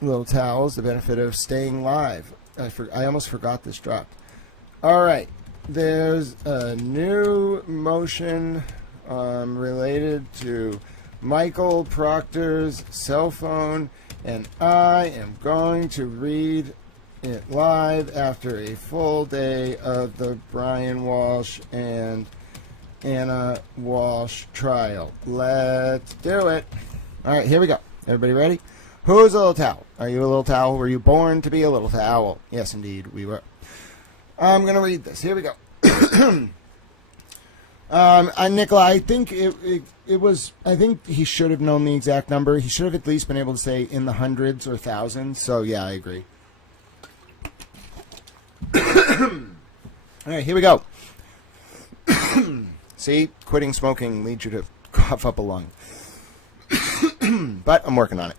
little towels, the benefit of staying live. I almost forgot this dropped. All right. There's a new motion related to Michael Proctor's cell phone, and I am going to read it live after a full day of the Brian Walsh and Anna Walsh trial. Let's do it. All right, here we go. Everybody ready? Who's a little towel? Are you a little towel? Were you born to be a little towel? Yes, indeed, we were. I'm going to read this. Here we go. Nicola, I think it was. I think he should have known the exact number. He should have at least been able to say in the hundreds or thousands. So yeah, I agree. All right, here we go. See, quitting smoking leads you to cough up a lung. But I'm working on it.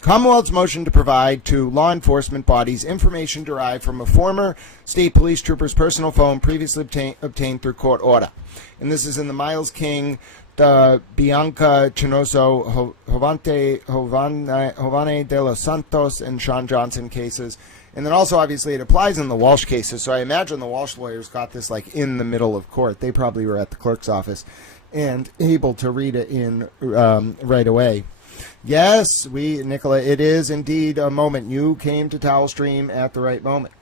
Commonwealth's motion to provide to law enforcement bodies information derived from a former state police trooper's personal phone previously obtained through court order. And this is in the Miles King, the Bianca Chinoso, Jovane de los Santos, and Sean Johnson cases. And then also, obviously, it applies in the Walsh cases. So I imagine the Walsh lawyers got this like in the middle of court. They probably were at the clerk's office and able to read it in right away. Yes, Nicola, it is indeed a moment. You came to Towel Stream at the right moment.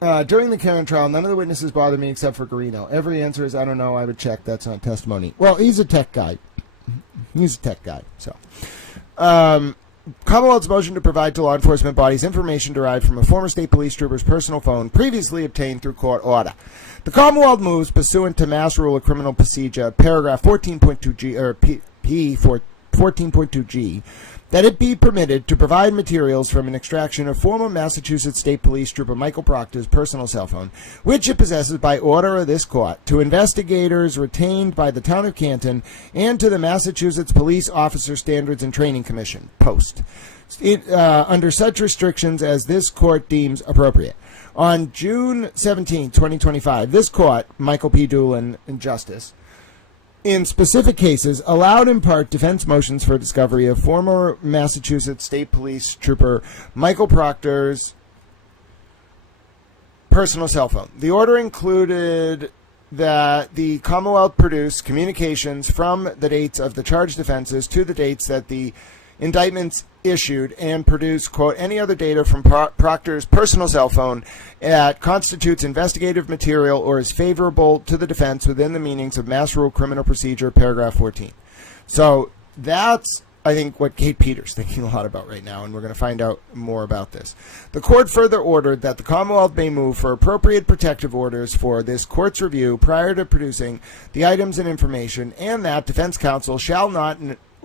During the Karen trial, none of the witnesses bothered me except for Garino. Every answer is, I don't know, I would check, that's not testimony. Well, he's a tech guy. So. Commonwealth's motion to provide to law enforcement bodies information derived from a former state police trooper's personal phone previously obtained through court order. The Commonwealth moves pursuant to Mass Rule of Criminal Procedure, paragraph 14.2G, or P 14.2G, that it be permitted to provide materials from an extraction of former Massachusetts State Police Trooper Michael Proctor's personal cell phone, which it possesses by order of this court, to investigators retained by the town of Canton and to the Massachusetts Police Officer Standards and Training Commission, POST, under such restrictions as this court deems appropriate. On June 17, 2025, this court, Michael P. Doolin, Justice, in specific cases, allowed in part defense motions for discovery of former Massachusetts State Police Trooper Michael Proctor's personal cell phone. The order included that the Commonwealth produce communications from the dates of the charged offenses to the dates that the indictments issued and produce, quote, any other data from Proctor's personal cell phone that constitutes investigative material or is favorable to the defense within the meanings of Mass Rule Criminal Procedure, paragraph 14. So that's, I think, what Kate Peters is thinking a lot about right now, and we're going to find out more about this. The court further ordered that the Commonwealth may move for appropriate protective orders for this court's review prior to producing the items and information, and that defense counsel shall not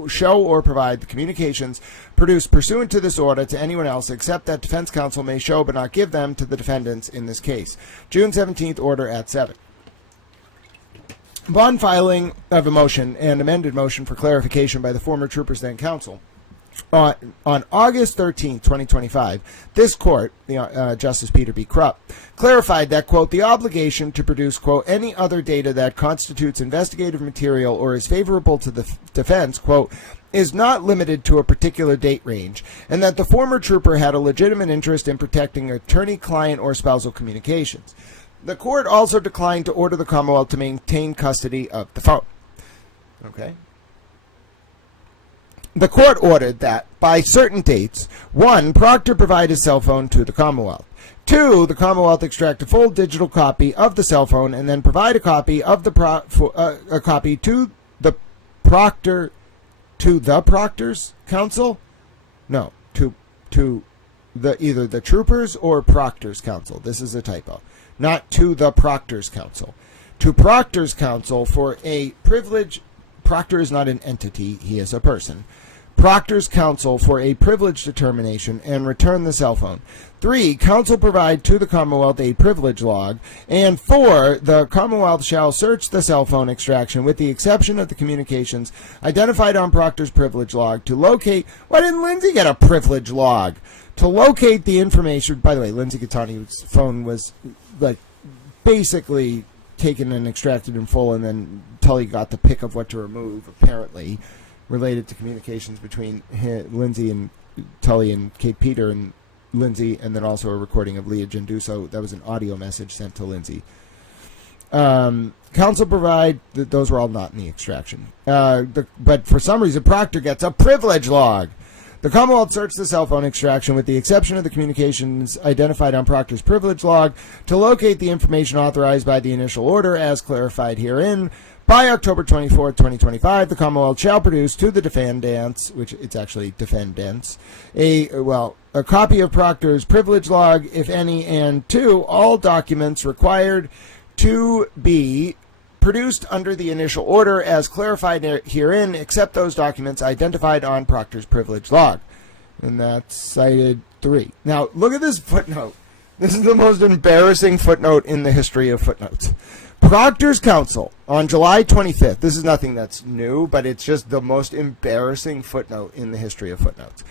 show or provide the communications produced pursuant to this order to anyone else except that defense counsel may show but not give them to the defendants in this case. June 17th, order at 7. Upon filing of a motion and amended motion for clarification by the former trooper's then counsel, on August 13, 2025, this court, Justice Peter B. Krupp, clarified that, quote, the obligation to produce, quote, any other data that constitutes investigative material or is favorable to the defense, quote, is not limited to a particular date range, and that the former trooper had a legitimate interest in protecting attorney, client, or spousal communications. The court also declined to order the Commonwealth to maintain custody of the phone. Okay. The court ordered that, by certain dates, 1, Proctor provide his cell phone to the Commonwealth. 2, the Commonwealth extract a full digital copy of the cell phone and then provide a copy of a copy to the Proctor, to the Proctor's counsel? No, to the either the troopers or Proctor's counsel. This is a typo. Not to the Proctor's counsel. To Proctor's counsel for a privilege. Proctor is not an entity, he is a person. Proctor's counsel for a privilege determination and return the cell phone. 3, counsel provide to the Commonwealth a privilege log. And 4, the Commonwealth shall search the cell phone extraction with the exception of the communications identified on Proctor's privilege log to locate. Why didn't Lindsay get a privilege log? To locate the information. By the way, Lindsay Gattani's phone was like basically taken and extracted in full, and then Tully got the pick of what to remove, apparently, related to communications between Lindsay and Tully and Kate Peter and Lindsay, and then also a recording of Leah Genduso. That was an audio message sent to Lindsay. Counsel provide that those were all not in the extraction. But for some reason, Proctor gets a privilege log. The Commonwealth searched the cell phone extraction with the exception of the communications identified on Proctor's privilege log to locate the information authorized by the initial order as clarified herein. By October 24, 2025, the Commonwealth shall produce to the defendants, which it's actually defendants, a copy of Proctor's privilege log, if any, and 2, all documents required to be produced under the initial order as clarified herein, except those documents identified on Proctor's privilege log. And that's cited 3. Now, look at this footnote. This is the most embarrassing footnote in the history of footnotes. Proctor's counsel on July 25th, this is nothing that's new, but it's just the most embarrassing footnote in the history of footnotes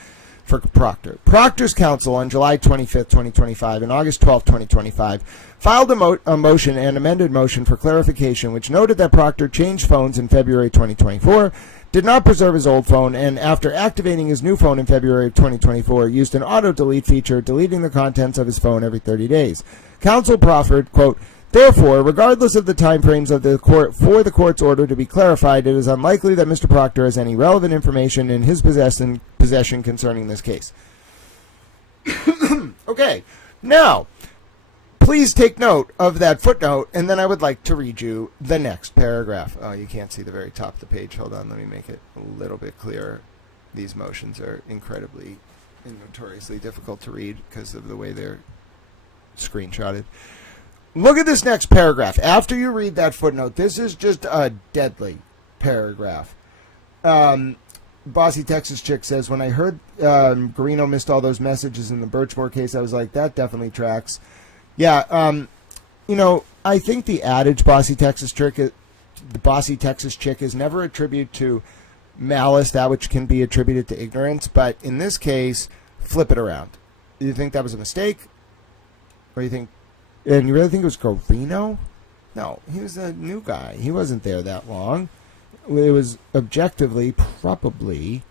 for Proctor. Proctor's counsel on July 25th, 2025 and August 12th, 2025 filed a motion and amended motion for clarification which noted that Proctor changed phones in February 2024, did not preserve his old phone, and after activating his new phone in February of 2024, used an auto-delete feature, deleting the contents of his phone every 30 days. Counsel proffered, quote, therefore, regardless of the timeframes of the court for the court's order to be clarified, it is unlikely that Mr. Proctor has any relevant information in his possession concerning this case. Okay, now, please take note of that footnote, and then I would like to read you the next paragraph. Oh, you can't see the very top of the page. Hold on, let me make it a little bit clearer. These motions are incredibly and notoriously difficult to read because of the way they're screenshotted. Look at this next paragraph. After you read that footnote, this is just a deadly paragraph. Bossy Texas Chick says, when I heard Garino missed all those messages in the Birchmore case, I was like, that definitely tracks. Yeah, I think the adage Bossy Texas Chick is never attributed to malice, that which can be attributed to ignorance, but in this case, flip it around. You think that was a mistake? Or you really think it was Garino? No, he was a new guy. He wasn't there that long. It was objectively probably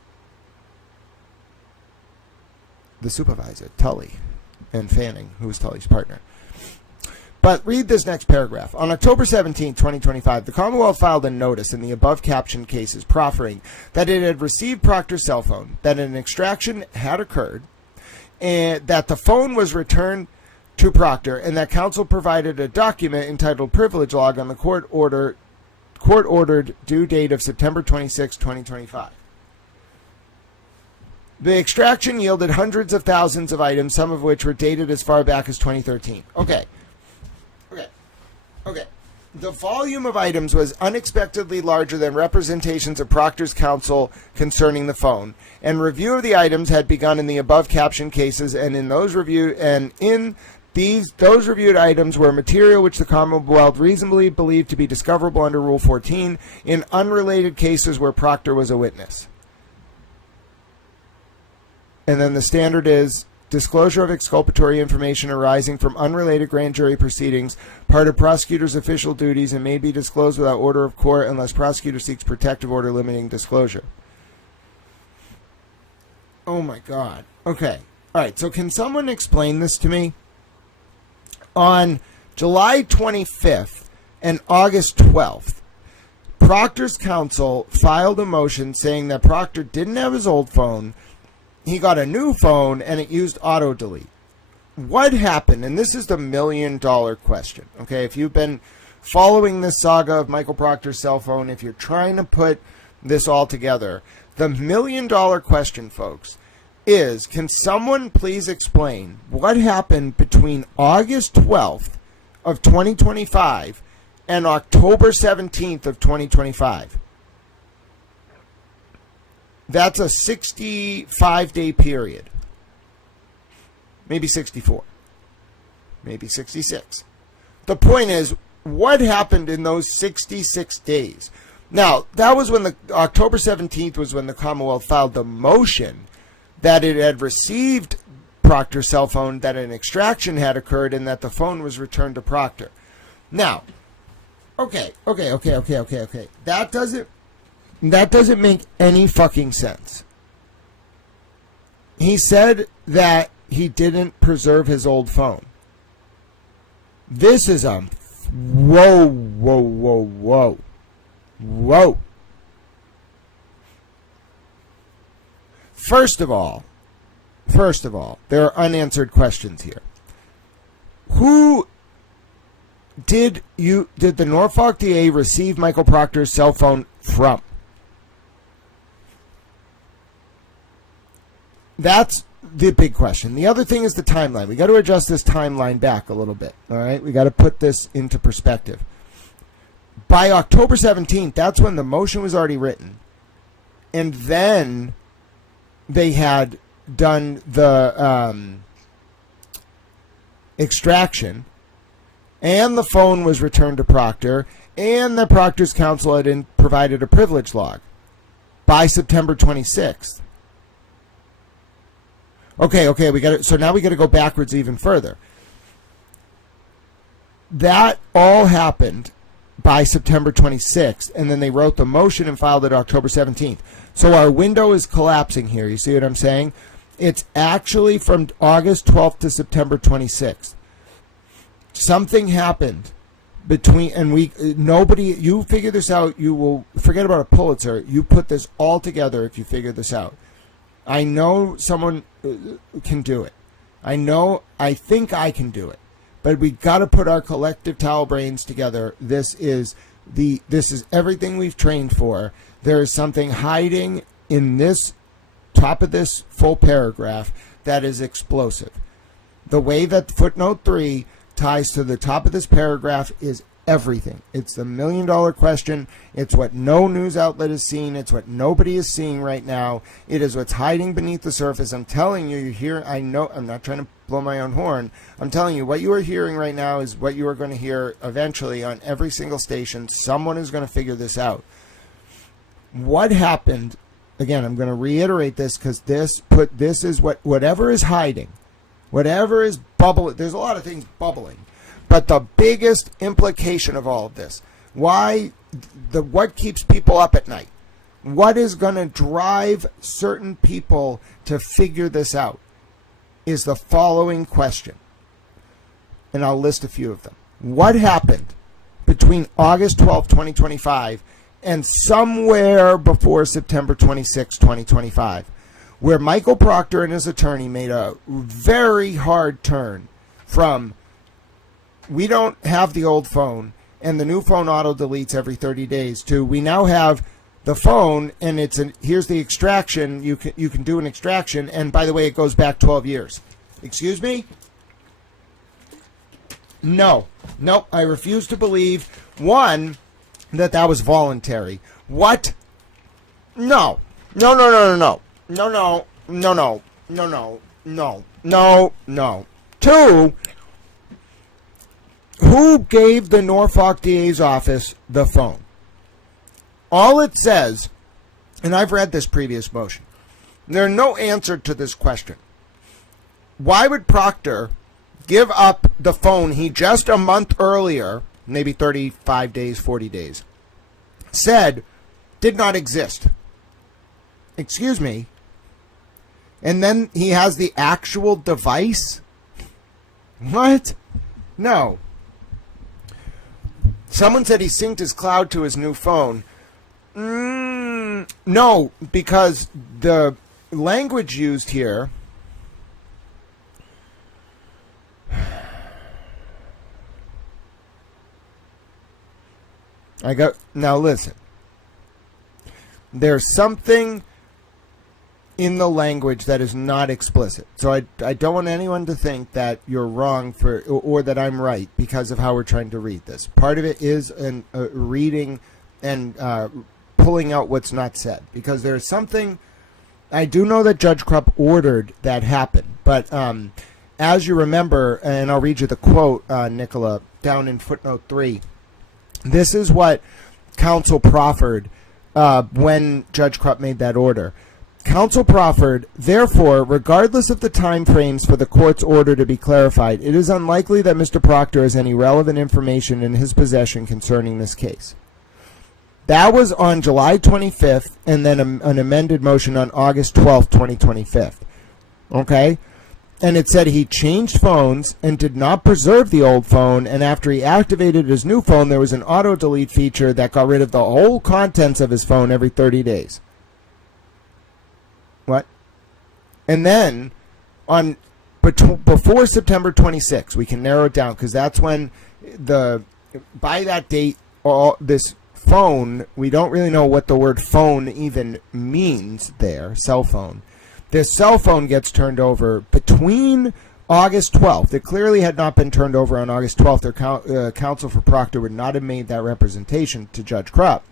the supervisor, Tully, and Fanning, who was Tully's partner. But read this next paragraph. On October 17, 2025, the Commonwealth filed a notice in the above captioned cases proffering that it had received Proctor's cell phone, that an extraction had occurred, and that the phone was returned to Proctor, and that counsel provided a document entitled Privilege Log on the court-ordered due date of September 26, 2025. The extraction yielded hundreds of thousands of items, some of which were dated as far back as 2013. Okay. The volume of items was unexpectedly larger than representations of Proctor's counsel concerning the phone, and review of the items had begun in the above captioned cases, and those reviewed items were material which the Commonwealth reasonably believed to be discoverable under Rule 14 in unrelated cases where Proctor was a witness. And then the standard is disclosure of exculpatory information arising from unrelated grand jury proceedings, part of prosecutor's official duties, and may be disclosed without order of court unless prosecutor seeks protective order limiting disclosure. Oh my God. Okay. All right. So can someone explain this to me? On July 25th and August 12th, Proctor's counsel filed a motion saying that Proctor didn't have his old phone, he got a new phone, and it used auto-delete. What happened? And this is the million-dollar question. Okay, if you've been following this saga of Michael Proctor's cell phone, if you're trying to put this all together, the million-dollar question, folks, is, can someone please explain what happened between August 12th of 2025 and October 17th of 2025? That's a 65-day period. Maybe 64. Maybe 66. The point is, what happened in those 66 days? Now, that was when October 17th was when the Commonwealth filed the motion that it had received Proctor's cell phone, that an extraction had occurred, and that the phone was returned to Proctor. Now, okay. That doesn't That doesn't make any fucking sense. He said that he didn't preserve his old phone. This is a whoa, whoa, whoa, whoa, whoa. First of all, there are unanswered questions here. Who did the Norfolk DA receive Michael Proctor's cell phone from? That's the big question. The other thing is the timeline. We got to adjust this timeline back a little bit. All right, we got to put this into perspective. By October 17th, that's when the motion was already written, and then they had done the extraction, and the phone was returned to Proctor, and the Proctor's counsel had provided a privilege log by September 26th. Okay, so now we got to go backwards even further. That all happened by September 26th, and then they wrote the motion and filed it October 17th. So our window is collapsing here. You see what I'm saying? It's actually from August 12th to September 26th. Something happened between, and you figure this out, you will forget about a Pulitzer. You put this all together if you figure this out. I know someone can do it. I think I can do it. But we got to put our collective towel brains together. This is everything we've trained for. There is something hiding in this top of this full paragraph that is explosive. The way that footnote 3 ties to the top of this paragraph is everything. It's the $1 million question. It's what no news outlet has seen. It's what nobody is seeing right now. It is what's hiding beneath the surface. I'm telling you, you hear, I know, I'm not trying to blow my own horn. I'm telling you, what you are hearing right now is what you are going to hear eventually on every single station. Someone is going to figure this out. What happened, again, I'm going to reiterate this because this is whatever is hiding, whatever is bubbling, there's a lot of things bubbling. But the biggest implication of all of this, what keeps people up at night, what is going to drive certain people to figure this out, is the following question. And I'll list a few of them. What happened between August 12, 2025, and somewhere before September 26, 2025, where Michael Proctor and his attorney made a very hard turn from, we don't have the old phone and the new phone auto deletes every 30 days, to we now have the phone and here's the extraction. You can do an extraction, and by the way, it goes back 12 years. Excuse me? No. Nope. I refuse to believe, one, that was voluntary. What? No. No. Two, who gave the Norfolk DA's office the phone? All it says, and I've read this previous motion, there's no answer to this question. Why would Proctor give up the phone he just a month earlier, maybe 35 days, 40 days, said did not exist? Excuse me. And then he has the actual device? What? No. Someone said he synced his cloud to his new phone. No, because the language used here, now listen. There's something in the language that is not explicit. So I don't want anyone to think that you're wrong or that I'm right because of how we're trying to read this. Part of it is reading and pulling out what's not said, because there's something. I do know that Judge Krupp ordered that happen, but as you remember, and I'll read you the quote, Nicola, down in footnote 3. This is what counsel proffered when Judge Krupp made that order. Counsel proffered, therefore, regardless of the time frames for the court's order to be clarified, it is unlikely that Mr. Proctor has any relevant information in his possession concerning this case. That was on July 25th, and then an amended motion on August 12th, 2025. Okay? And it said he changed phones and did not preserve the old phone, and after he activated his new phone, there was an auto-delete feature that got rid of the whole contents of his phone every 30 days. What? And then, before September 26th, we can narrow it down, because that's when by that date, this phone, we don't really know what the word phone even means there, cell phone. This cell phone gets turned over between August 12th. It clearly had not been turned over on August 12th. Their counsel for Proctor would not have made that representation to Judge Krupp.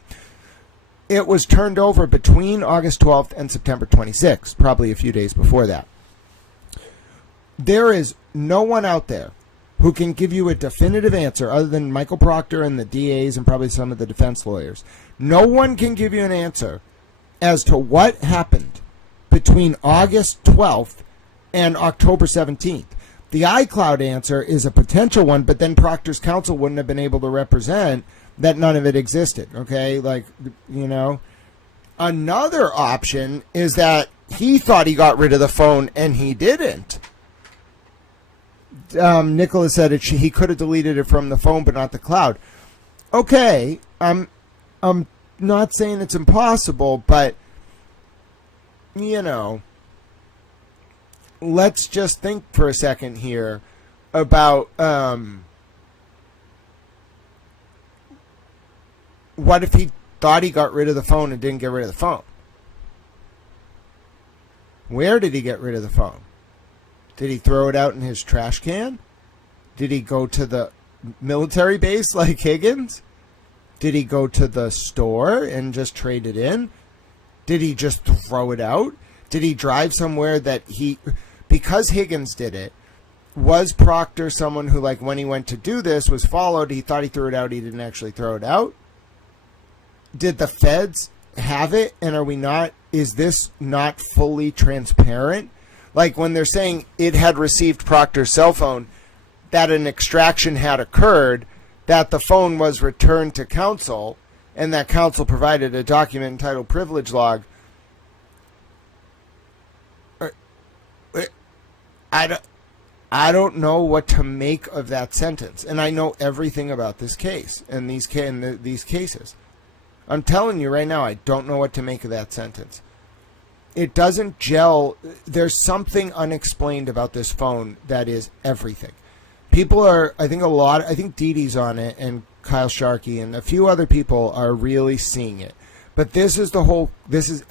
It was turned over between August 12th and September 26th, probably a few days before that. There is no one out there who can give you a definitive answer other than Michael Proctor and the DAs and probably some of the defense lawyers. No one can give you an answer as to what happened between August 12th and October 17th. The iCloud answer is a potential one, but then Proctor's counsel wouldn't have been able to represent that none of it existed, okay? Another option is that he thought he got rid of the phone and he didn't. Nicholas said he could have deleted it from the phone, but not the cloud. Okay, I'm not saying it's impossible, but let's just think for a second here about what if he thought he got rid of the phone and didn't get rid of the phone? Where did he get rid of the phone? Did he throw it out in his trash can? Did he go to the military base like Higgins? Did he go to the store and just trade it in? Did he just throw it out? Did he drive somewhere that because Higgins did it, was Proctor someone who, when he went to do this, was followed, he thought he threw it out, he didn't actually throw it out? Did the feds have it, and is this not fully transparent? When they're saying it had received Proctor's cell phone, that an extraction had occurred, that the phone was returned to counsel, and that counsel provided a document entitled privilege log. I don't know what to make of that sentence, and I know everything about this case and these cases. I'm telling you right now, I don't know what to make of that sentence. It doesn't gel. There's something unexplained about this phone that is everything. People are, I think Dee Dee's on it, and Kyle Sharkey and a few other people are really seeing it. But this is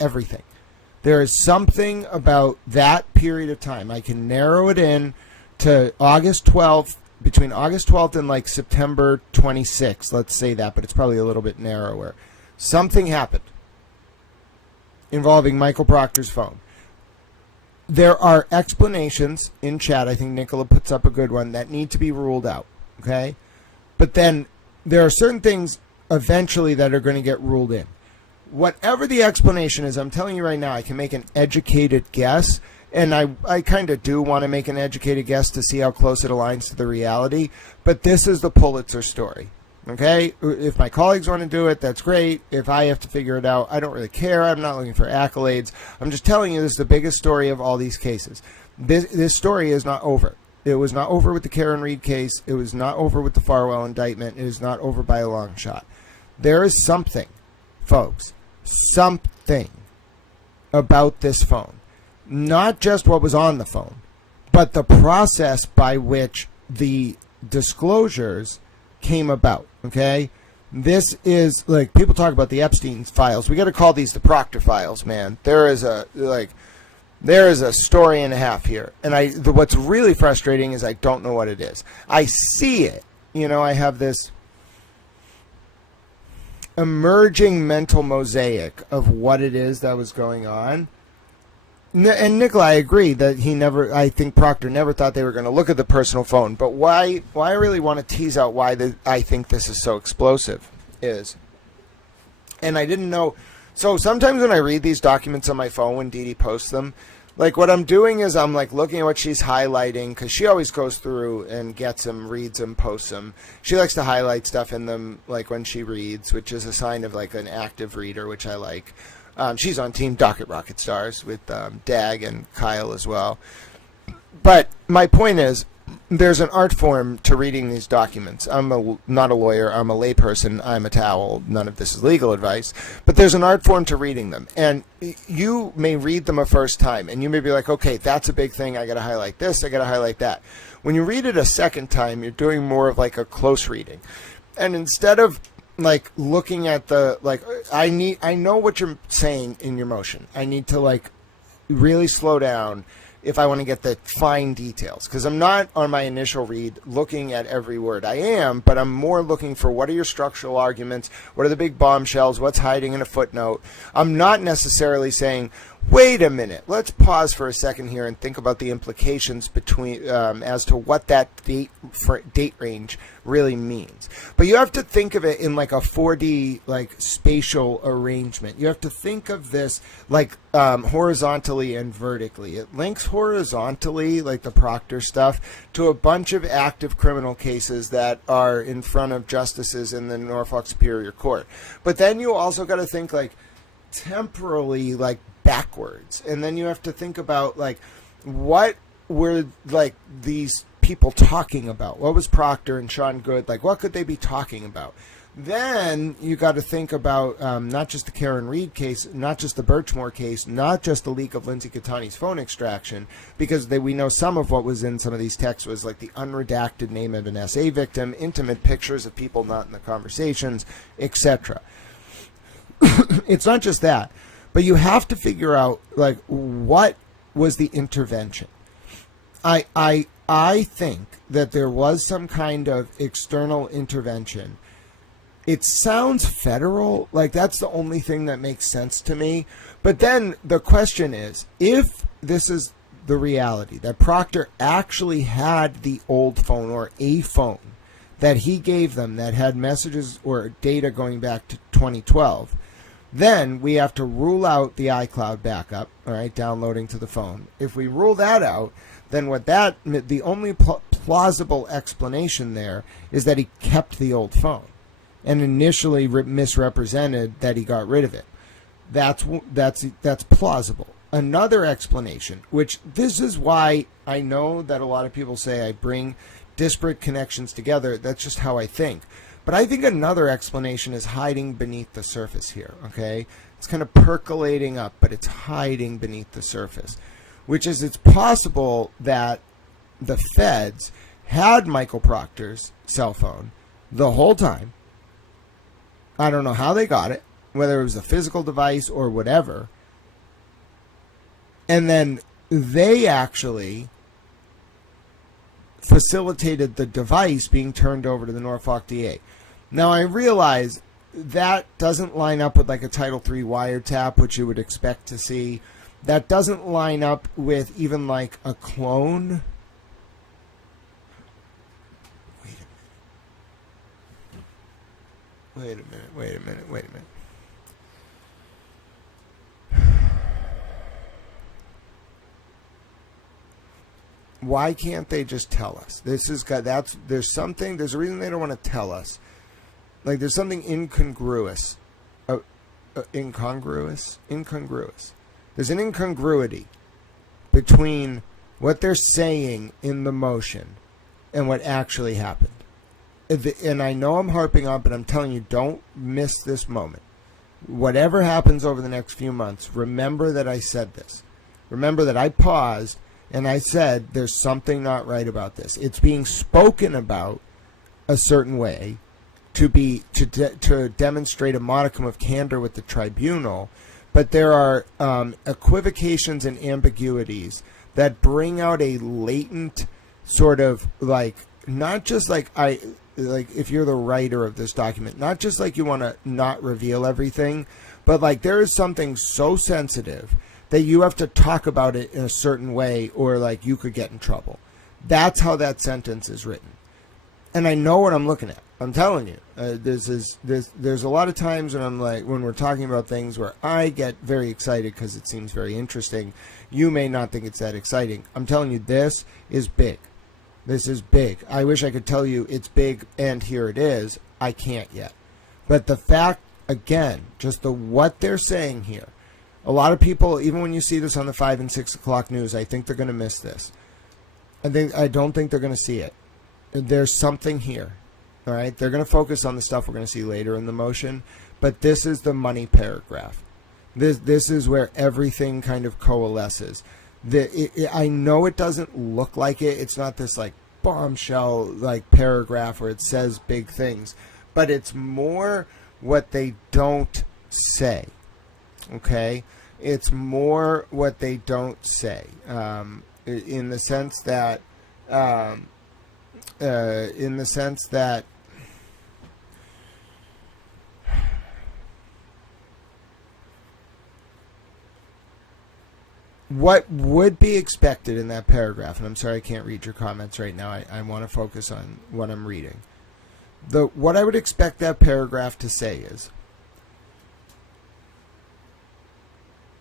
everything. There is something about that period of time. I can narrow it in to August 12th, between August 12th and September 26th, let's say that, but it's probably a little bit narrower. Something happened involving Michael Proctor's phone. There are explanations in chat, I think Nicola puts up a good one, that need to be ruled out, okay? But then there are certain things eventually that are going to get ruled in. Whatever the explanation is, I'm telling you right now, I can make an educated guess, and I kind of do want to make an educated guess to see how close it aligns to the reality, but this is the Pulitzer story. Okay, if my colleagues want to do it, that's great. If I have to figure it out, I don't really care. I'm not looking for accolades. I'm just telling you this is the biggest story of all these cases. This story is not over. It was not over with the Karen Reed case. It was not over with the Farwell indictment. It is not over by a long shot. There is something, folks, something about this phone. Not just what was on the phone, but the process by which the disclosures came about. Okay, this is people talk about the Epstein files. We got to call these the Proctor files, man. There is a story and a half here, and what's really frustrating is I don't know what it is. I see it, I have this emerging mental mosaic of what it is that was going on. And Nicola, I agree that I think Proctor never thought they were going to look at the personal phone. But why I really want to tease out why I think this is so explosive is, and I didn't know. So sometimes when I read these documents on my phone when Dee Dee posts them, like what I'm doing is I'm like looking at what she's highlighting, because she always goes through and gets them, reads them, posts them. She likes to highlight stuff in them like when she reads, which is a sign of like an active reader, which I like. She's on Team Docket Rocket Stars with Dag and Kyle as well. But my point is, there's an art form to reading these documents. I'm not a lawyer. I'm a layperson. I'm a towel. None of this is legal advice. But there's an art form to reading them. And you may read them a first time, and you may be like, okay, that's a big thing. I got to highlight this. I got to highlight that. When you read it a second time, you're doing more of like a close reading. And instead of like looking at the, like, I know what you're saying in your motion. I need to like really slow down if I want to get the fine details, because I'm not on my initial read looking at every word. I am, but I'm more looking for what are your structural arguments, what are the big bombshells, what's hiding in a footnote. I'm not necessarily saying, wait a minute, let's pause for a second here and think about the implications between as to what that date range really means. But you have to think of it in like a 4D like spatial arrangement. You have to think of this like horizontally and vertically. It links horizontally, like the Proctor stuff, to a bunch of active criminal cases that are in front of justices in the Norfolk Superior Court. But then you also got to think like temporally, like backwards, and then you have to think about like what were like these people talking about. What was Proctor and Sean Goode like? What could they be talking about? Then you got to think about not just the Karen Reed case, not just the Birchmore case, not just the leak of Lindsay Catani's phone extraction, because we know some of what was in some of these texts was like the unredacted name of an SA victim, intimate pictures of people not in the conversations, etc. It's not just that, but you have to figure out like what was the intervention. I think that there was some kind of external intervention. It sounds federal, like that's the only thing that makes sense to me. But then the question is, if this is the reality, that Proctor actually had the old phone or a phone that he gave them that had messages or data going back to 2012, then we have to rule out the iCloud backup, all right, downloading to the phone. If we rule that out, then the only plausible explanation there is that he kept the old phone and initially misrepresented that he got rid of it. That's plausible. Another explanation, which this is why I know that a lot of people say I bring disparate connections together. That's just how I think. But I think another explanation is hiding beneath the surface here, okay? It's kind of percolating up, but it's hiding beneath the surface, which is it's possible that the feds had Michael Proctor's cell phone the whole time. I don't know how they got it, whether it was a physical device or whatever. And then they actually facilitated the device being turned over to the Norfolk DA. Now, I realize that doesn't line up with like a Title III wiretap, which you would expect to see. That doesn't line up with even like a clone. Wait a minute. Why can't they just tell us? There's a reason they don't want to tell us. Like there's something incongruous. Incongruous. There's an incongruity between what they're saying in the motion and what actually happened. And I know I'm harping on, but I'm telling you, don't miss this moment. Whatever happens over the next few months, remember that I said this. Remember that I paused and I said there's something not right about this. It's being spoken about a certain way to demonstrate a modicum of candor with the tribunal, but there are equivocations and ambiguities that bring out a latent sort of like, not just like if you're the writer of this document, not just like you want to not reveal everything, but like there is something so sensitive that you have to talk about it in a certain way or like you could get in trouble. That's how that sentence is written. And I know what I'm looking at. I'm telling you, there's a lot of times when I'm like, when we're talking about things where I get very excited because it seems very interesting. You may not think it's that exciting. I'm telling you, this is big. This is big. I wish I could tell you it's big and here it is. I can't yet. But the fact, again, just what they're saying here, a lot of people, even when you see this on the 5 and 6 o'clock news, I think they're going to miss this. I don't think they're going to see it. There's something here. All right, they're going to focus on the stuff we're going to see later in the motion, but this is the money paragraph. This is where everything kind of coalesces. I know it doesn't look like it. It's not this like bombshell like paragraph where it says big things, but it's more what they don't say. Okay, it's more what they don't say, in the sense that. What would be expected in that paragraph, and I'm sorry I can't read your comments right now, I want to focus on what I'm reading. What I would expect that paragraph to say is,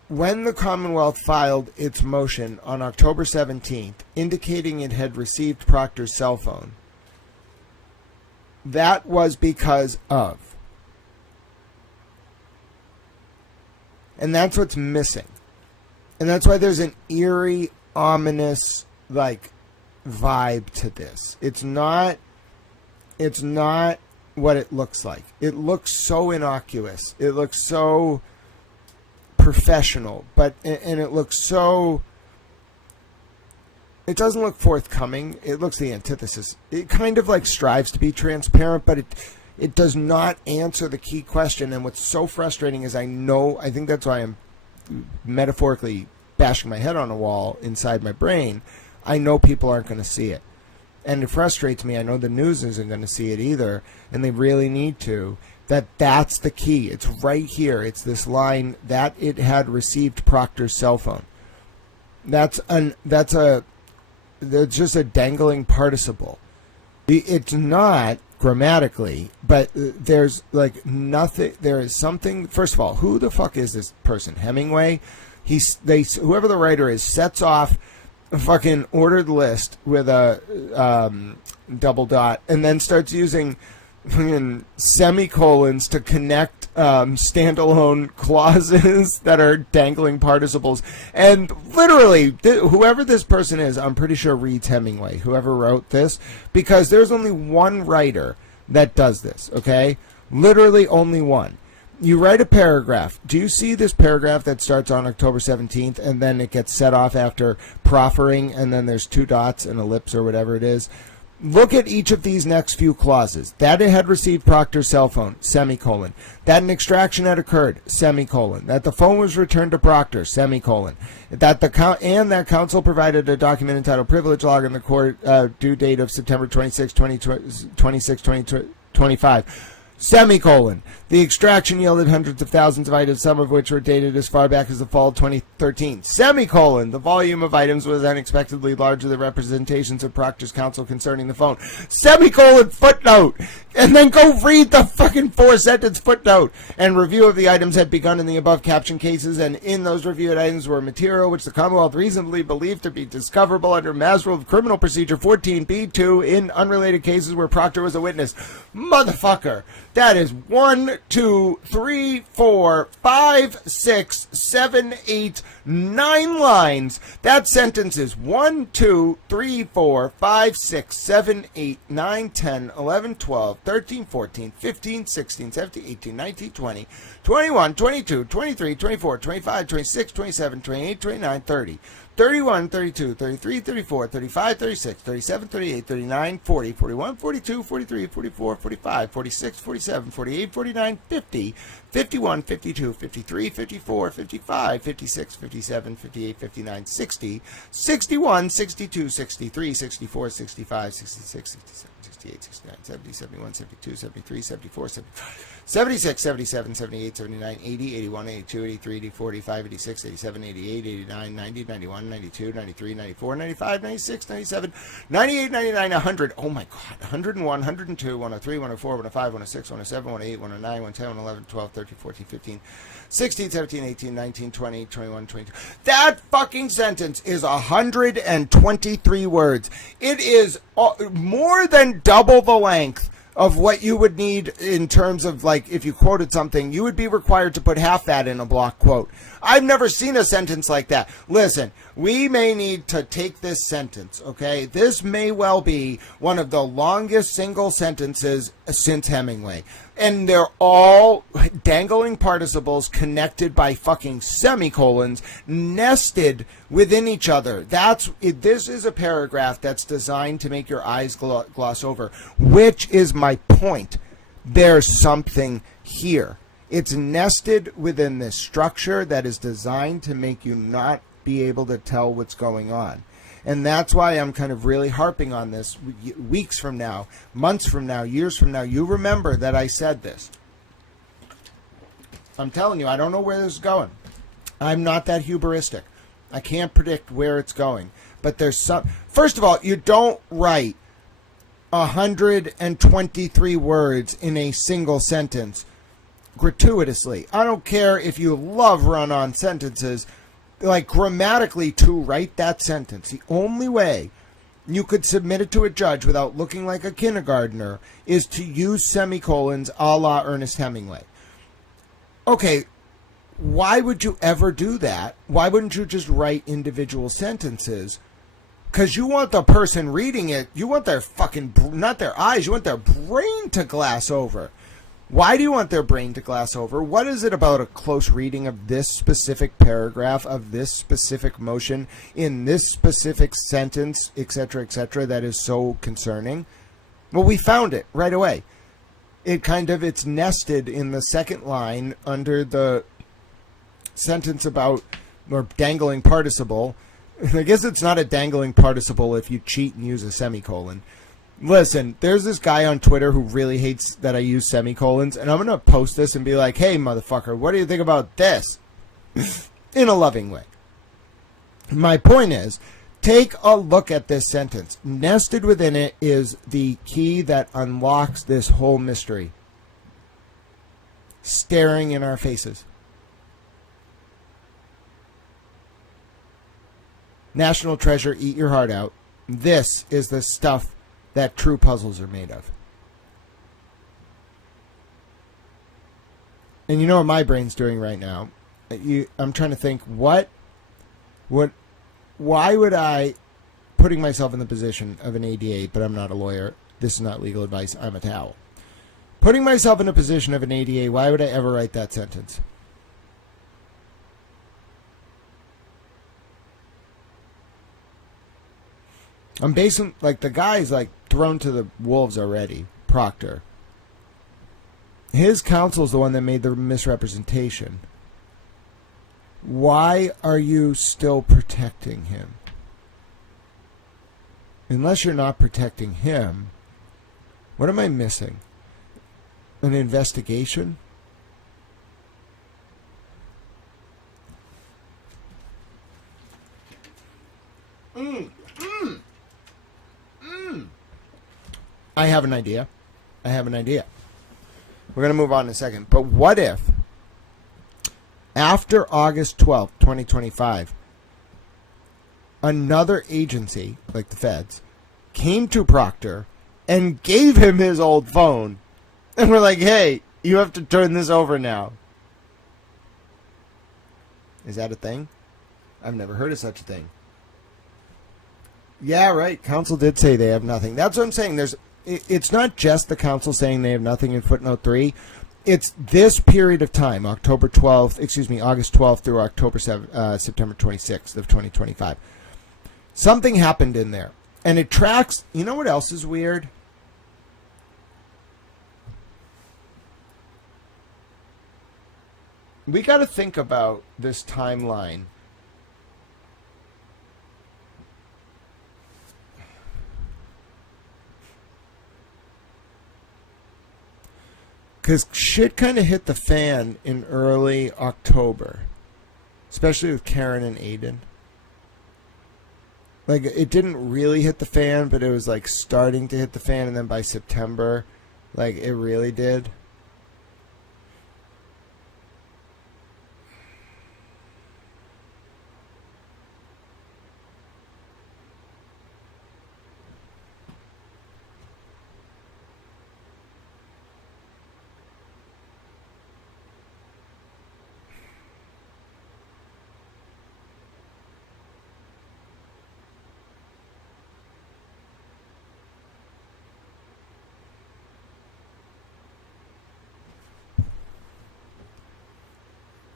when the Commonwealth filed its motion on October 17th, indicating it had received Proctor's cell phone, that was because of. And that's what's missing. And that's why there's an eerie, ominous, like, vibe to this. It's not what it looks like. It looks so innocuous. It looks so professional, and it looks so. It doesn't look forthcoming. It looks the antithesis. It kind of like strives to be transparent, but it does not answer the key question. And what's so frustrating is I think that's why I'm metaphorically bashing my head on a wall inside my brain. I know people aren't going to see it. And it frustrates me. I know the news isn't going to see it either, and they really need to. That's the key. It's right here. It's this line that it had received Proctor's cell phone. That's just a dangling participle. It's not grammatically, but there's like nothing. There is something. First of all, who the fuck is this person? Hemingway. Whoever the writer is sets off a fucking ordered list with a double dot, and then starts using fucking semicolons to connect standalone clauses that are dangling participles. And literally, whoever this person is, I'm pretty sure reads Hemingway, whoever wrote this, because there's only one writer that does this, okay? Literally only one. You write a paragraph. Do you see this paragraph that starts on October 17th and then it gets set off after proffering and then there's two dots and ellipse or whatever it is? Look at each of these next few clauses. That it had received Proctor's cell phone, semicolon. That an extraction had occurred, semicolon. That the phone was returned to Proctor, semicolon. That that counsel provided a document entitled Privilege Log in the court due date of September 26, 2025. Semicolon. The extraction yielded hundreds of thousands of items, some of which were dated as far back as the fall of 2013. Semicolon. The volume of items was unexpectedly larger than representations of Proctor's counsel concerning the phone. Semicolon footnote. And then go read the fucking 4-sentence footnote. And review of the items had begun in the above captioned cases, and in those reviewed items were material which the Commonwealth reasonably believed to be discoverable under Mass Rule of Criminal Procedure 14b2 in unrelated cases where Proctor was a witness. Motherfucker. That is 1, 2, 3, 4, 5, 6, 7, 8, 9 lines. That sentence is 1, 2, 3, 4, 5, 6, 7, 8, 9, 10, 11, 12, 13, 14, 15, 16, 17, 18, 19, 20, 21, 22, 23, 24, 25, 26, 27, 28, 29, 30. 31, 32, 33, 34, 35, 36, 37, 38, 39, 40, 41, 42, 43, 44, 45, 46, 47, 48, 49, 50, 51, 52, 53, 54, 55, 56, 57, 58, 59, 60, 61, 62, 63, 64, 65, 66, 67, 68, 69, 70, 71, 72, 73, 74, 75, 76, 77, 78, 79, 80, 81, 82, 83, 84, 85, 86, 87, 88, 89, 90, 91, 92, 93, 94, 95, 96, 97, 98, 99, 100. Oh my God. 101, 102, 103, 104, 105, 106, 107, 108, 109, 110, 111, 12, 13, 14, 15, 16, 17, 18, 19, 20, 21, 22. That fucking sentence is 123 words. It is more than double the length of what you would need in terms of, like, if you quoted something, you would be required to put half that in a block quote. I've never seen a sentence like that. Listen, we may need to take this sentence, okay? This may well be one of the longest single sentences since Hemingway. And they're all dangling participles connected by fucking semicolons, nested within each other. This is a paragraph that's designed to make your eyes gloss over, which is my point. There's something here. It's nested within this structure that is designed to make you not be able to tell what's going on. And that's why I'm kind of really harping on this. Weeks from now, months from now, years from now, you remember that I said this. I'm telling you, I don't know where this is going. I'm not that hubristic. I can't predict where it's going. But there's some... First of all, you don't write 123 words in a single sentence gratuitously. I don't care if you love run-on sentences. Like, grammatically, to write that sentence, the only way you could submit it to a judge without looking like a kindergartner is to use semicolons a la Ernest Hemingway. Okay, why would you ever do that? Why wouldn't you just write individual sentences? Because you want the person reading it, you want their fucking, not their eyes, you want their brain to glass over. Why do you want their brain to glass over? What is it about a close reading of this specific paragraph, of this specific motion, in this specific sentence, etc., that is so concerning? Well, we found it right away. It's nested in the second line under the sentence about, or dangling participle. I guess it's not a dangling participle if you cheat and use a semicolon. Listen, there's this guy on Twitter who really hates that I use semicolons, and I'm going to post this and be like, hey, motherfucker, what do you think about this? In a loving way. My point is, take a look at this sentence. Nested within it is the key that unlocks this whole mystery. Staring in our faces. National treasure, eat your heart out. This is the stuff that true puzzles are made of. And you know what my brain's doing right now? I'm trying to think, why would I, putting myself in the position of an ADA, but I'm not a lawyer, this is not legal advice, I'm a towel. Putting myself in a position of an ADA, why would I ever write that sentence? I'm basing, like, the guy's, like, thrown to the wolves already, Proctor. His counsel's the one that made the misrepresentation. Why are you still protecting him? Unless you're not protecting him, what am I missing? An investigation? I have an idea. We're going to move on in a second. But what if, after August 12th, 2025, another agency, like the feds, came to Proctor and gave him his old phone, and we're like, hey, you have to turn this over now? Is that a thing? I've never heard of such a thing. Yeah, right. Council did say they have nothing. That's what I'm saying. It's not just the council saying they have nothing in footnote 3. It's this period of time, August 12th through September 26th of 2025. Something happened in there. And it tracks, you know what else is weird? We got to think about this timeline. because shit kind of hit the fan in early October, especially with Karen and Aiden. Like, it didn't really hit the fan, but it was, like, starting to hit the fan, and then by September, like, it really did.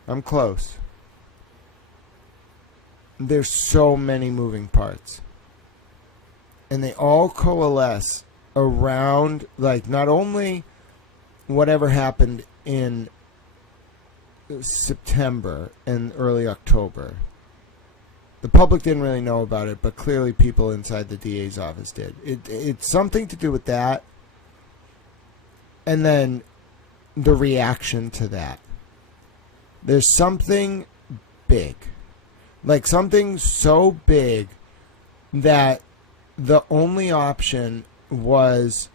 I'm close. There's so many moving parts. And they all coalesce around, like, not only whatever happened in September and early October. The public didn't really know about it, but clearly people inside the DA's office did. It's something to do with that. And then the reaction to that. There's something big. Like, something so big that the only option was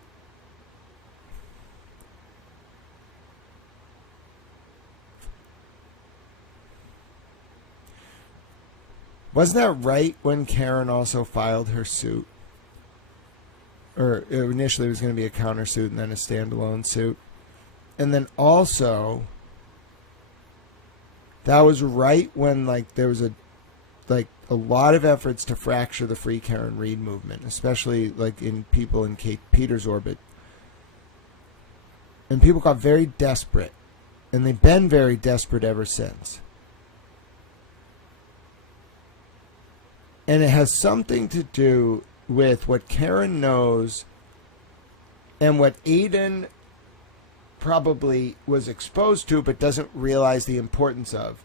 wasn't that right when Karen also filed her suit? Or initially it was going to be a countersuit and then a standalone suit. And then also, that was right when, like, there was a lot of efforts to fracture the Free Karen Reed movement, especially, like, in people in Kate Peters' orbit. And people got very desperate. And they've been very desperate ever since. And it has something to do with what Karen knows and what Aiden probably was exposed to but doesn't realize the importance of.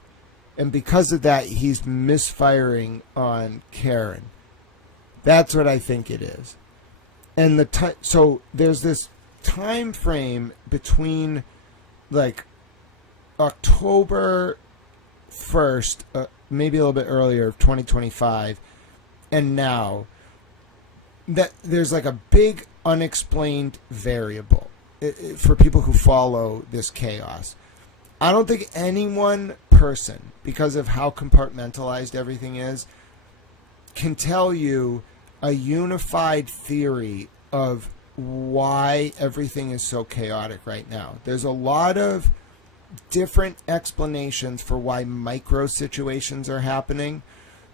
And because of that, he's misfiring on Karen. That's what I think it is. And so there's this time frame between, like, October 1st, maybe a little bit earlier, of 2025, and now, that there's, like, a big unexplained variable for people who follow this chaos. I don't think any one person, because of how compartmentalized everything is, can tell you a unified theory of why everything is so chaotic right now. There's a lot of different explanations for why micro situations are happening,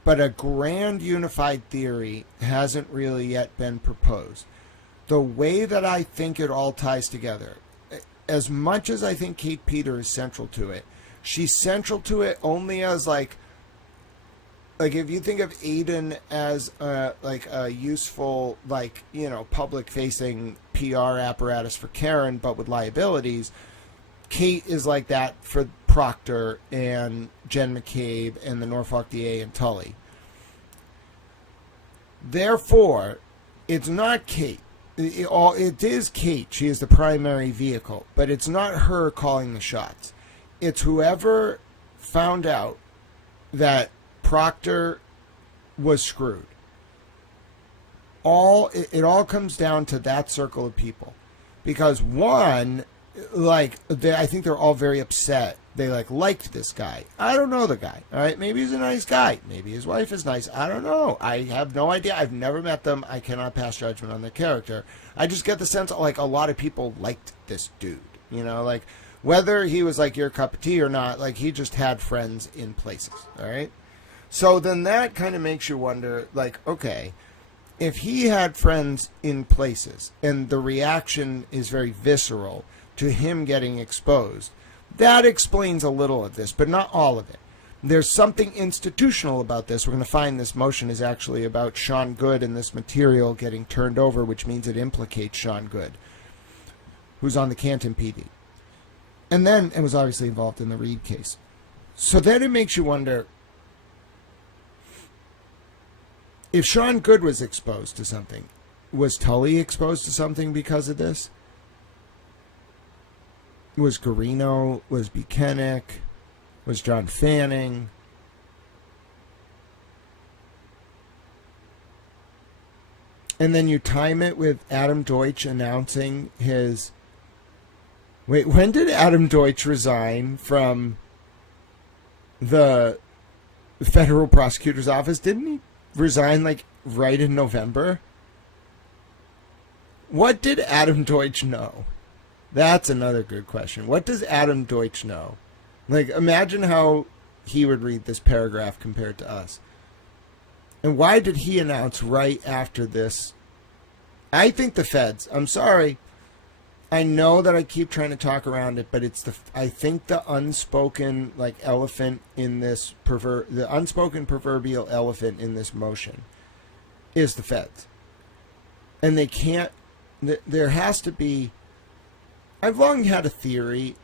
but a grand unified theory hasn't really yet been proposed. The way that I think it all ties together, as much as I think Kate Peters is central to it, she's central to it only as, like if you think of Aiden as a useful, like, you know, public facing PR apparatus for Karen, but with liabilities, Kate is like that for Proctor and Jen McCabe and the Norfolk DA and Tully. Therefore, it's not Kate. It is Kate. She is the primary vehicle, but it's not her calling the shots. It's whoever found out that Proctor was screwed. It all comes down to that circle of people, because one, I think they're all very upset. They liked this guy. I don't know the guy. All right, maybe he's a nice guy. Maybe his wife is nice. I don't know. I have no idea. I've never met them. I cannot pass judgment on their character. I just get the sense a lot of people liked this dude. You know, whether he was your cup of tea or not, he just had friends in places. All right. So then that kind of makes you wonder, okay, if he had friends in places and the reaction is very visceral to him getting exposed, that explains a little of this, but not all of it. There's something institutional about this. We're going to find this motion is actually about Sean Goode and this material getting turned over, which means it implicates Sean Goode, who's on the Canton PD. And then it was obviously involved in the Reed case. So then it makes you wonder, if Sean Goode was exposed to something, was Tully exposed to something because of this? was Garino, was Buchanan, was John Fanning. And then you time it with Adam Deutsch announcing his... Wait, when did Adam Deutsch resign from the federal prosecutor's office? Didn't he resign, like, right in November? What did Adam Deutsch know? That's another good question. What does Adam Deutsch know? Like, imagine how he would read this paragraph compared to us. And why did he announce right after this? I think the feds. I'm sorry. I know that I keep trying to talk around it, but I think the unspoken like elephant in this the unspoken proverbial elephant in this motion is the feds. And they can't. There has to be. I've long had a theory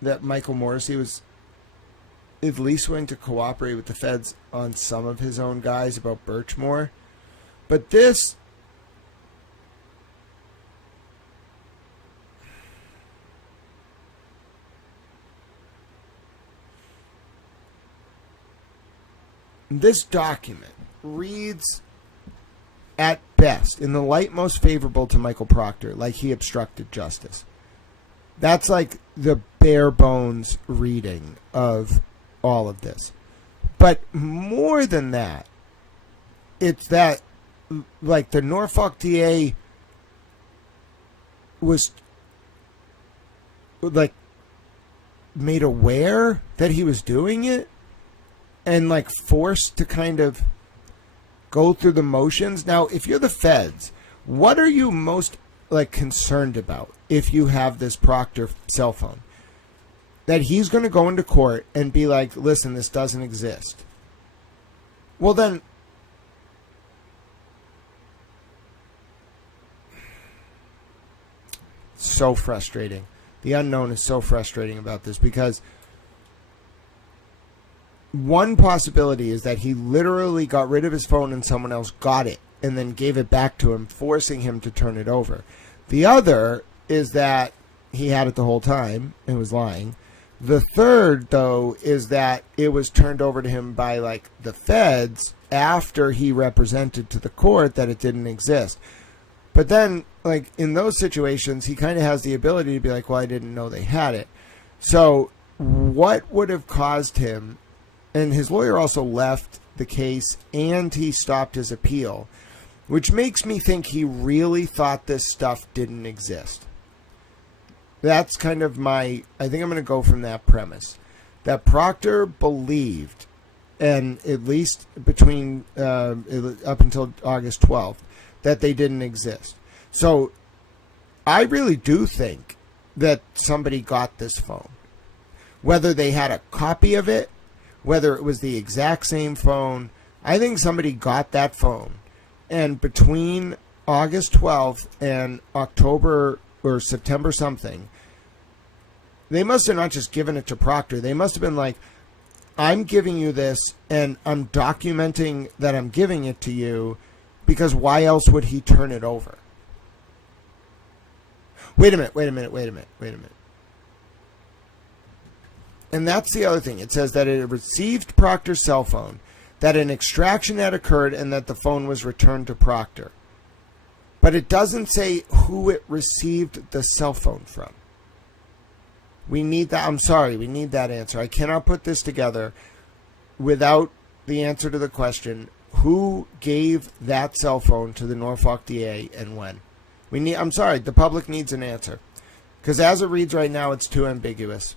that Michael Morrissey was at least willing to cooperate with the feds on some of his own guys about Birchmore. But this... This document reads, at best, in the light most favorable to Michael Proctor, like he obstructed justice. That's like the bare bones reading of all of this. But more than that, it's that, like, the Norfolk DA was, like, made aware that he was doing it and, like, forced to kind of go through the motions. Now, if you're the feds, what are you most, like, concerned about if you have this Proctor cell phone? That he's going to go into court and be like, listen, this doesn't exist. Well, then, so frustrating. The unknown is so frustrating about this because one possibility is that he literally got rid of his phone and someone else got it and then gave it back to him, forcing him to turn it over. The other is that he had it the whole time and was lying. The third, though, is that it was turned over to him by, like, the feds after he represented to the court that it didn't exist. But then, like, in those situations, he kind of has the ability to be like, well, I didn't know they had it. So what would have caused him, and his lawyer also left the case and he stopped his appeal, which makes me think he really thought this stuff didn't exist. That's kind of I think I'm going to go from that premise. That Proctor believed, and at least between, up until August 12th, that they didn't exist. So I really do think that somebody got this phone. Whether they had a copy of it, whether it was the exact same phone, I think somebody got that phone. And between August 12th and October or September something, they must have not just given it to Proctor. They must have been like, I'm giving you this and I'm documenting that I'm giving it to you because why else would he turn it over? Wait a minute. And that's the other thing. It says that it received Proctor's cell phone, that an extraction had occurred, and that the phone was returned to Proctor. But it doesn't say who it received the cell phone from. We need that. I'm sorry, we need that answer. I cannot put this together without the answer to the question, who gave that cell phone to the Norfolk DA and when? I'm sorry, the public needs an answer. Because as it reads right now, it's too ambiguous.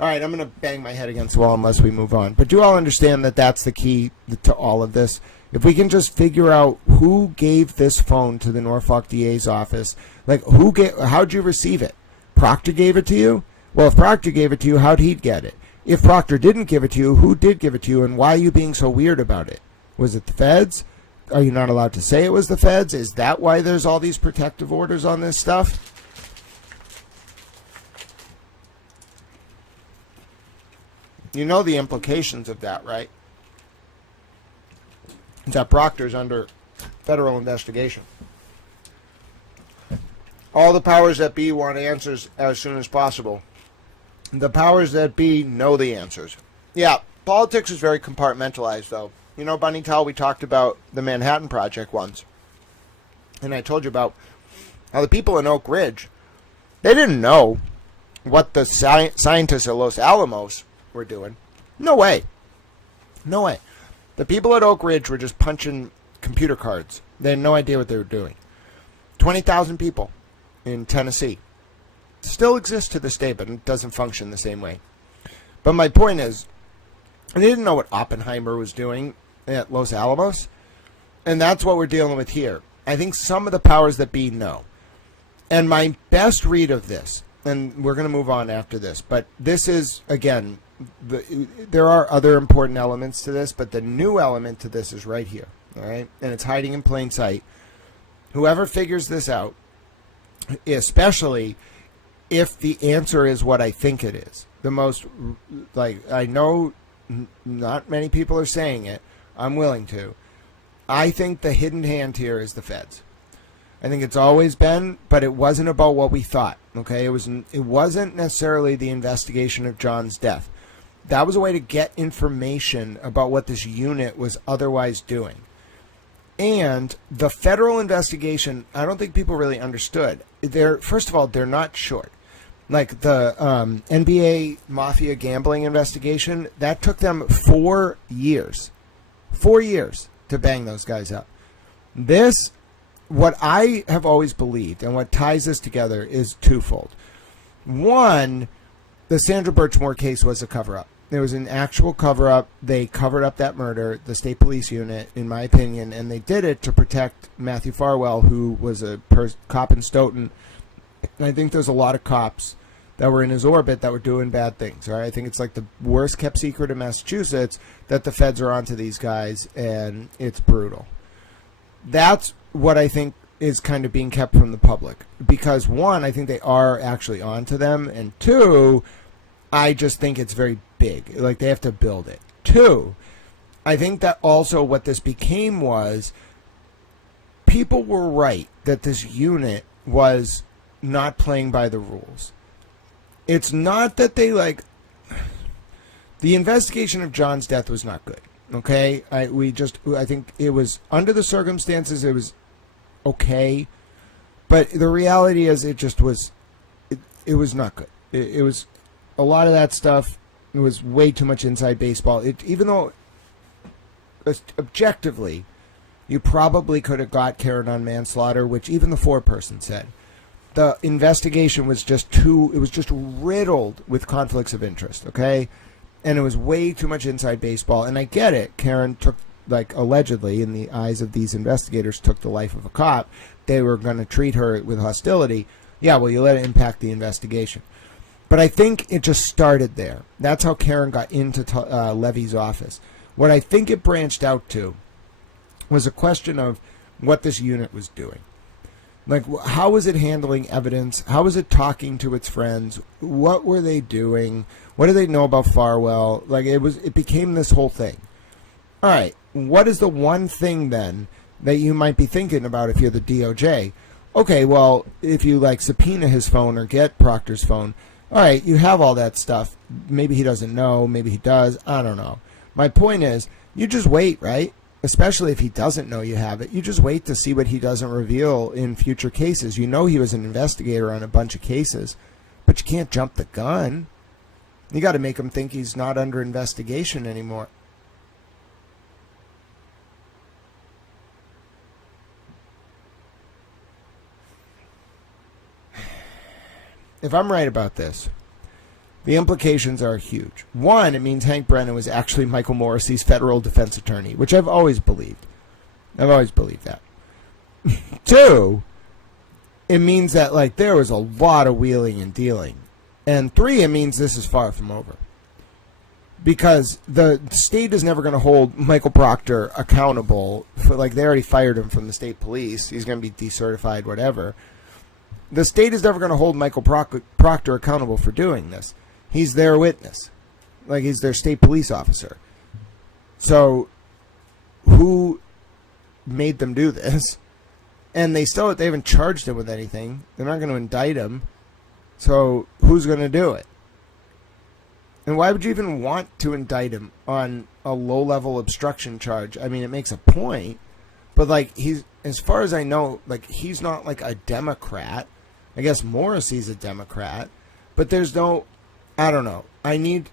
All right, I'm going to bang my head against the wall unless we move on. But you all understand that that's the key to all of this. If we can just figure out who gave this phone to the Norfolk DA's office, like how'd you receive it? Proctor gave it to you? Well, if Proctor gave it to you, how'd he get it? If Proctor didn't give it to you, who did give it to you, and why are you being so weird about it? Was it the feds? Are you not allowed to say it was the feds? Is that why there's all these protective orders on this stuff? You know the implications of that, right? That Proctor's under federal investigation. All the powers that be want answers as soon as possible. The powers that be know the answers. Yeah, politics is very compartmentalized, though. You know, Bunny Tell, we talked about the Manhattan Project once. And I told you about how the people in Oak Ridge, they didn't know what the scientists at Los Alamos were doing. No way. No way. The people at Oak Ridge were just punching computer cards. They had no idea what they were doing. 20,000 people in Tennessee. Still exists to this day, but it doesn't function the same way. But my point is, they didn't know what Oppenheimer was doing at Los Alamos, and that's what we're dealing with here. I think some of the powers that be know. And my best read of this, and we're going to move on after this, but this is, again, there are other important elements to this, but the new element to this is right here, all right? And it's hiding in plain sight. Whoever figures this out, especially if the answer is what I think it is, the most, like, I know not many people are saying it, I'm willing to. I think the hidden hand here is the feds. I think it's always been, but it wasn't about what we thought, okay? It wasn't necessarily the investigation of John's death. That was a way to get information about what this unit was otherwise doing. And the federal investigation, I don't think people really understood. First of all, they're not short. Like the NBA Mafia gambling investigation, that took them 4 years. 4 years to bang those guys up. This, what I have always believed, and what ties this together is twofold. One, the Sandra Birchmore case was a cover-up. There was an actual cover-up. They covered up that murder, the state police unit, in my opinion, and they did it to protect Matthew Farwell, who was a cop in Stoughton. And I think there's a lot of cops that were in his orbit that were doing bad things. Right? I think it's like the worst kept secret in Massachusetts that the feds are onto these guys, and it's brutal. That's what I think is kind of being kept from the public. Because, one, I think they are actually onto them, and two, I just think it's very big. Like, they have to build it. Two, I think that also what this became was people were right that this unit was not playing by the rules. It's not that they, like, the investigation of John's death was not good. Okay? I think it was, under the circumstances, it was okay. But the reality is it just was, it was not good. It was, a lot of that stuff, it was way too much inside baseball. Even though, objectively, you probably could have got Karen on manslaughter, which even the foreperson said. The investigation was just riddled with conflicts of interest, okay? And it was way too much inside baseball. And I get it. Karen took, like, allegedly, in the eyes of these investigators, took the life of a cop. They were going to treat her with hostility. Yeah, well, you let it impact the investigation. But I think it just started there. That's how Karen got into Levy's office. What I think it branched out to was a question of what this unit was doing. Like, how was it handling evidence? How was it talking to its friends? What were they doing? What do they know about Farwell? Like, it became this whole thing. All right, what is the one thing then that you might be thinking about if you're the DOJ? Okay, well, if you, like, subpoena his phone or get Proctor's phone, all right, you have all that stuff. Maybe he doesn't know. Maybe he does. I don't know. My point is, you just wait, right? Especially if he doesn't know you have it. You just wait to see what he doesn't reveal in future cases. You know he was an investigator on a bunch of cases, but you can't jump the gun. You got to make him think he's not under investigation anymore. If I'm right about this, the implications are huge. One, it means Hank Brennan was actually Michael Morrissey's federal defense attorney, which I've always believed. I've always believed that. Two, it means that, like, there was a lot of wheeling and dealing. And three, it means this is far from over. Because the state is never going to hold Michael Proctor accountable for, like, they already fired him from the state police. He's going to be decertified, whatever. The state is never going to hold Michael Proctor accountable for doing this. He's their witness. Like, he's their state police officer. So, who made them do this? And they haven't charged him with anything. They're not going to indict him. So, who's going to do it? And why would you even want to indict him on a low-level obstruction charge? I mean, it makes a point, but like he's, as far as I know, like he's not like a Democrat. I guess Morrissey's a Democrat, but there's no, I don't know. I need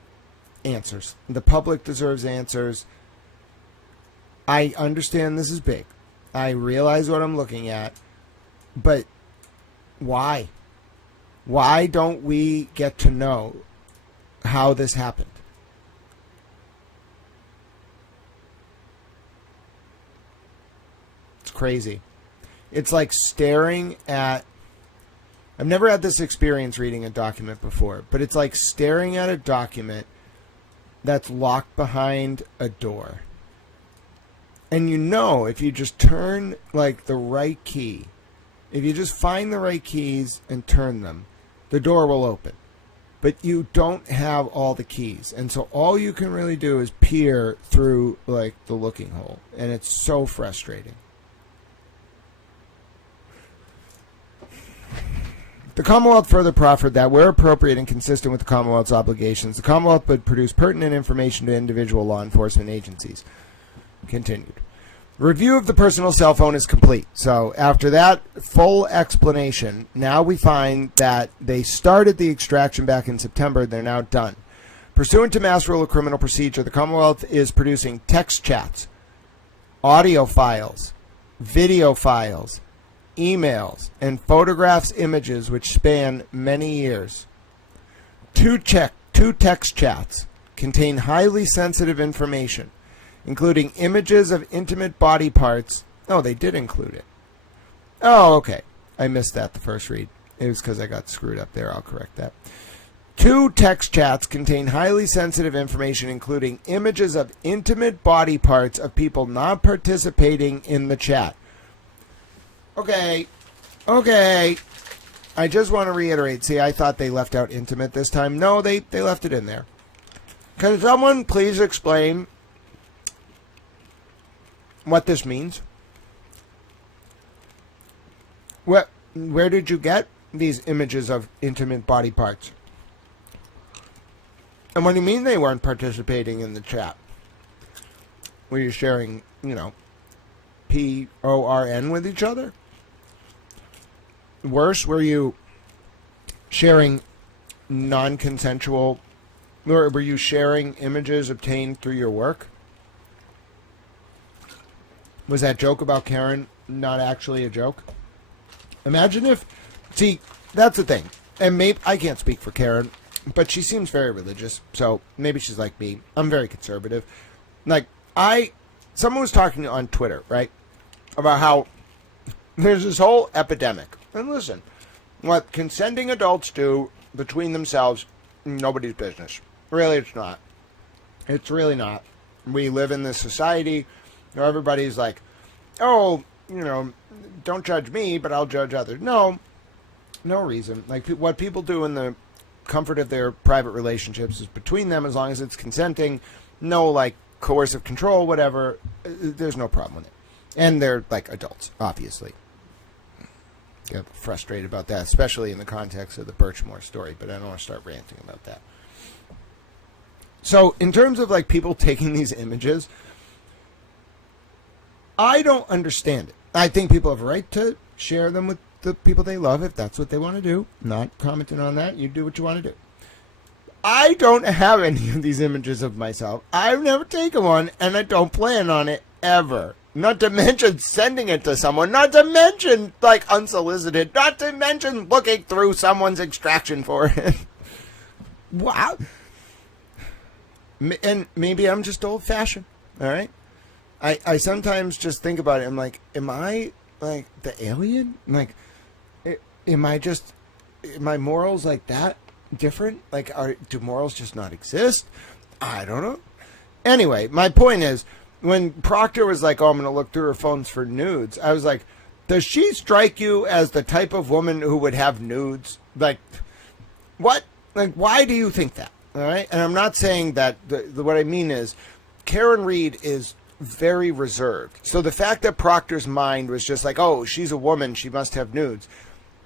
answers. The public deserves answers. I understand this is big. I realize what I'm looking at, but why? Why don't we get to know how this happened? It's crazy. It's like staring at, I've never had this experience reading a document before, but it's like staring at a document that's locked behind a door. And you know, if you just turn like the right key, if you just find the right keys and turn them, the door will open. But you don't have all the keys. And so all you can really do is peer through like the looking hole. And it's so frustrating. The Commonwealth further proffered that, where appropriate and consistent with the Commonwealth's obligations, the Commonwealth would produce pertinent information to individual law enforcement agencies. Continued. Review of the personal cell phone is complete. So after that full explanation, now we find that they started the extraction back in September. They're now done. Pursuant to Mass Rule of Criminal Procedure, the Commonwealth is producing text chats, audio files, video files, emails, and photographs, images which span many years. Two text chats contain highly sensitive information, including images of intimate body parts. Oh, they did include it. Oh, okay. I missed that the first read. It was because I got screwed up there. I'll correct that. Two text chats contain highly sensitive information, including images of intimate body parts of people not participating in the chat. Okay. I just want to reiterate. See, I thought they left out intimate this time. No, they left it in there. Can someone please explain what this means? Where did you get these images of intimate body parts? And what do you mean they weren't participating in the chat? Were you sharing, PORN with each other? Worse, were you sharing non-consensual, or were you sharing images obtained through your work? Was that joke about Karen not actually a joke? Imagine if, see, that's the thing. And maybe, I can't speak for Karen, but she seems very religious, so maybe she's like me. I'm very conservative. Like, someone was talking on Twitter, right, about how there's this whole epidemic. And listen, what consenting adults do between themselves, nobody's business. Really, it's not. It's really not. We live in this society where everybody's like, oh, don't judge me, but I'll judge others. No reason. Like, what people do in the comfort of their private relationships is between them, as long as it's consenting, no, like, coercive control, whatever, there's no problem with it. And they're, like, adults, obviously. Get frustrated about that, especially in the context of the Birchmore story, but I don't want to start ranting about that. So, in terms of, like, people taking these images, I don't understand it. I think people have a right to share them with the people they love if that's what they want to do. Not commenting on that. You do what you want to do. I don't have any of these images of myself. I've never taken one, and I don't plan on it ever. Not to mention sending it to someone. Not to mention, like, unsolicited. Not to mention looking through someone's extraction for it. Wow. And maybe I'm just old-fashioned, all right? I sometimes just think about it. I'm like, am I, like, the alien? Like, am my morals, like, that different? Like, do morals just not exist? I don't know. Anyway, my point is, when Proctor was like, oh, I'm going to look through her phones for nudes, I was like, does she strike you as the type of woman who would have nudes? Like, what? Like, why do you think that? All right? And I'm not saying that. What I mean is, Karen Reed is very reserved. So the fact that Proctor's mind was just like, oh, she's a woman, she must have nudes,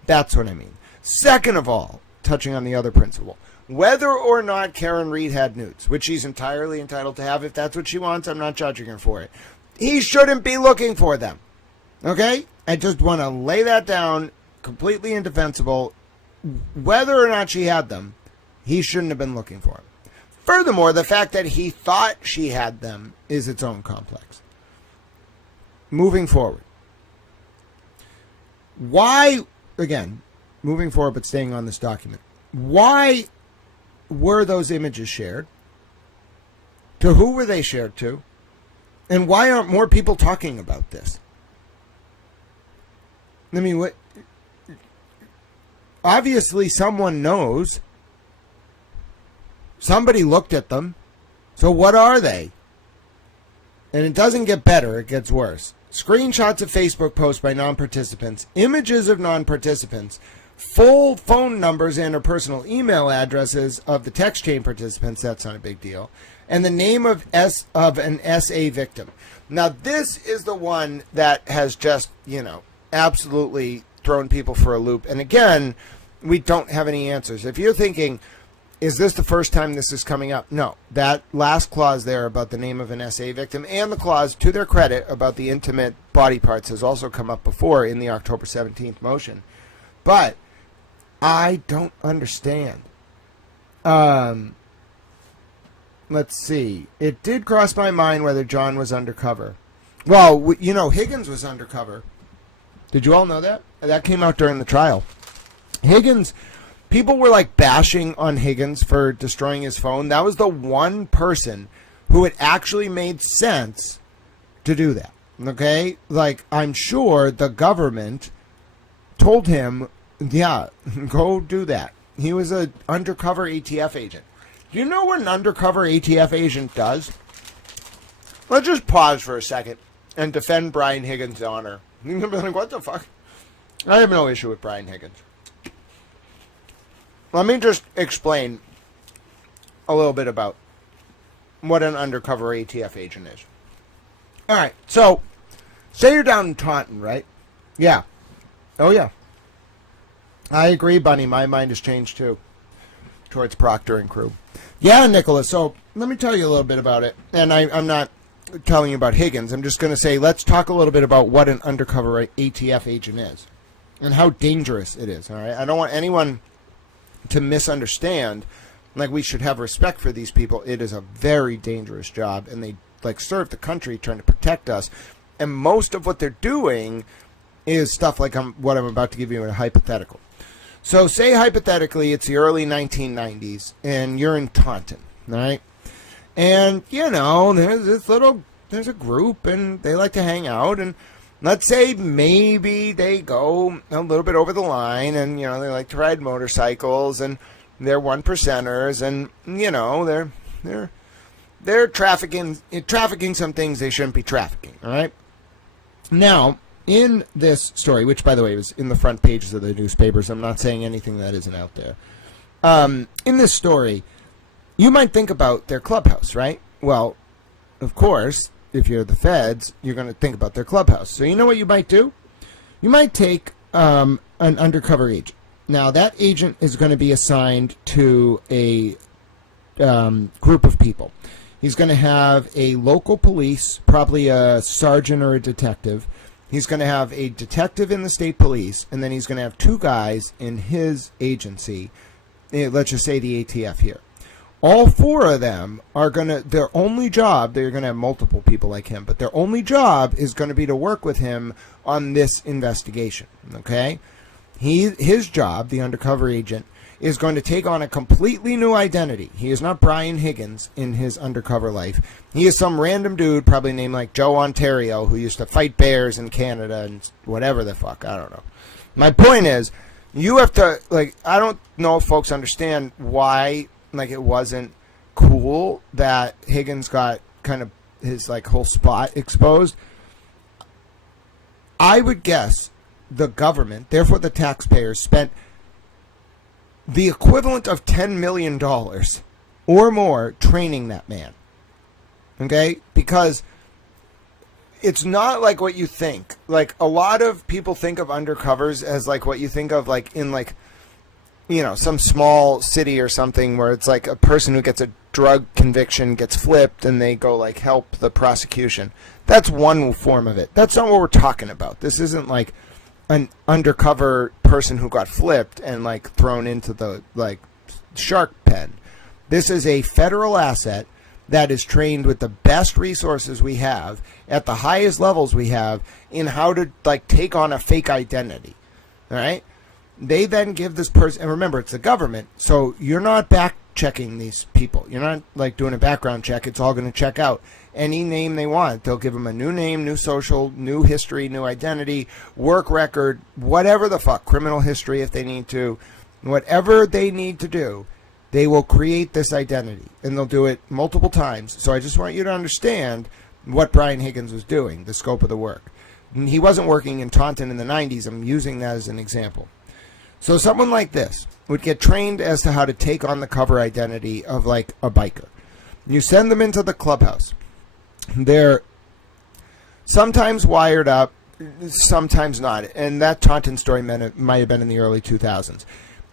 that's what I mean. Second of all, touching on the other principle, whether or not Karen Reed had nudes, which she's entirely entitled to have if that's what she wants. I'm not judging her for it. He shouldn't be looking for them. Okay? I just want to lay that down, completely indefensible. Whether or not she had them, he shouldn't have been looking for them. Furthermore, the fact that he thought she had them is its own complex. Moving forward. Why, again, moving forward but staying on this document, why were those images shared? To who were they shared to? And why aren't more people talking about this? I mean, what? Obviously, someone knows. Somebody looked at them. So what are they? And it doesn't get better, it gets worse. Screenshots of Facebook posts by non-participants, images of non-participants, full phone numbers and or personal email addresses of the text chain participants, that's not a big deal, and the name of an SA victim. Now, this is the one that has just, absolutely thrown people for a loop. And again, we don't have any answers. If you're thinking, is this the first time this is coming up? No. That last clause there about the name of an SA victim and the clause, to their credit, about the intimate body parts has also come up before in the October 17th motion. But I don't understand. Let's see. It did cross my mind whether John was undercover. Well, Higgins was undercover. Did you all know that? That came out during the trial. Higgins, people were like bashing on Higgins for destroying his phone. That was the one person who it actually made sense to do that. Okay? Like, I'm sure the government told him, yeah, go do that. He was an undercover ATF agent. Do you know what an undercover ATF agent does? Let's just pause for a second and defend Brian Higgins' honor. You're going to be like, what the fuck? I have no issue with Brian Higgins. Let me just explain a little bit about what an undercover ATF agent is. All right, so say you're down in Taunton, right? Yeah. Oh, yeah. I agree, Bunny. My mind has changed, too, towards Proctor and crew. Yeah, Nicholas, so let me tell you a little bit about it. And I'm not telling you about Higgins. I'm just going to say, let's talk a little bit about what an undercover ATF agent is and how dangerous it is, all right? I don't want anyone to misunderstand. Like, we should have respect for these people. It is a very dangerous job, and they, serve the country trying to protect us. And most of what they're doing is stuff like what I'm about to give you in a hypothetical. So say hypothetically it's the early 1990s and you're in Taunton, right? And, there's a group and they like to hang out, and let's say maybe they go a little bit over the line and, they like to ride motorcycles and they're one percenters and, they're trafficking some things they shouldn't be trafficking, all right? Now, in this story, which, by the way, was in the front pages of the newspapers, I'm not saying anything that isn't out there. In this story, you might think about their clubhouse, right? Well, of course, if you're the feds, you're going to think about their clubhouse. So you know what you might do? You might take an undercover agent. Now, that agent is going to be assigned to a group of people. He's going to have a local police, probably a sergeant or a detective. He's going to have a detective in the state police, and then he's going to have two guys in his agency, let's just say the ATF here. All four of them are going to, their only job, they're going to have multiple people like him, but their only job is going to be to work with him on this investigation, okay? His job, the undercover agent, is going to take on a completely new identity. He is not Brian Higgins in his undercover life. He is some random dude, probably named like Joe Ontario, who used to fight bears in Canada and whatever the fuck. I don't know. My point is, you have to, I don't know if folks understand why, it wasn't cool that Higgins got kind of his, whole spot exposed. I would guess the government, therefore the taxpayers, spent the equivalent of $10 million or more training that man. Okay? Because it's not like what you think. A lot of people think of undercovers as what you think of in some small city or something where it's like a person who gets a drug conviction gets flipped and they go like help the prosecution. That's one form of it. That's not what we're talking about. This isn't like an undercover person who got flipped and like thrown into the like shark pen. This is a federal asset that is trained with the best resources we have at the highest levels we have in how to like take on a fake identity. All right? They then give this person, and remember, it's the government, so you're not back checking these people. You're not like doing a background check. It's all going to check out any name they want. They'll give them a new name, new social, new history, new identity, work record, whatever the fuck, criminal history if they need to, whatever they need to do. They will create this identity, and they'll do it multiple times. So I just want you to understand what Brian Higgins was doing, the scope of the work. He wasn't working in Taunton in the 90s. I'm using that as an example. So someone like this would get trained as to how to take on the cover identity of like a biker. You send them into the clubhouse. They're sometimes wired up, sometimes not. And that Taunton story might have been in the early 2000s.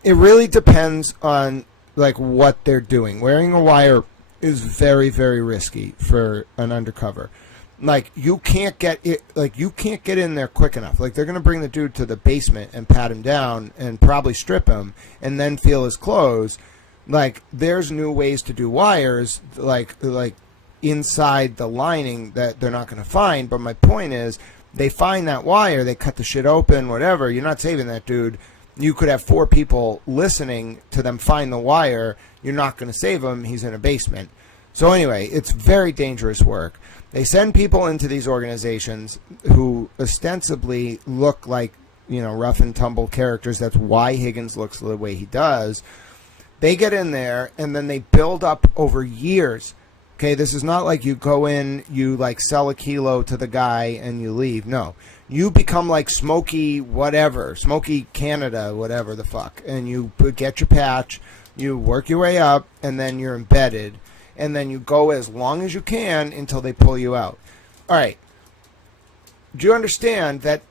It really depends on like what they're doing. Wearing a wire is very, very risky for an undercover. Like you can't get in there quick enough. Like they're going to bring the dude to the basement and pat him down and probably strip him and then feel his clothes. Like there's new ways to do wires like inside the lining that they're not going to find. But my point is they find that wire, they cut the shit open, whatever. You're not saving that dude. You could have 4 people listening to them find the wire. You're not going to save him. He's in a basement. So anyway, it's very dangerous work. They send people into these organizations who ostensibly look like, rough and tumble characters. That's why Higgins looks the way he does. They get in there and then they build up over years. Okay, this is not like you go in, you like sell a kilo to the guy and you leave. No. You become like Smokey whatever, Smokey Canada, whatever the fuck. And you get your patch, you work your way up, and then you're embedded. And then you go as long as you can until they pull you out. All right. Do you understand that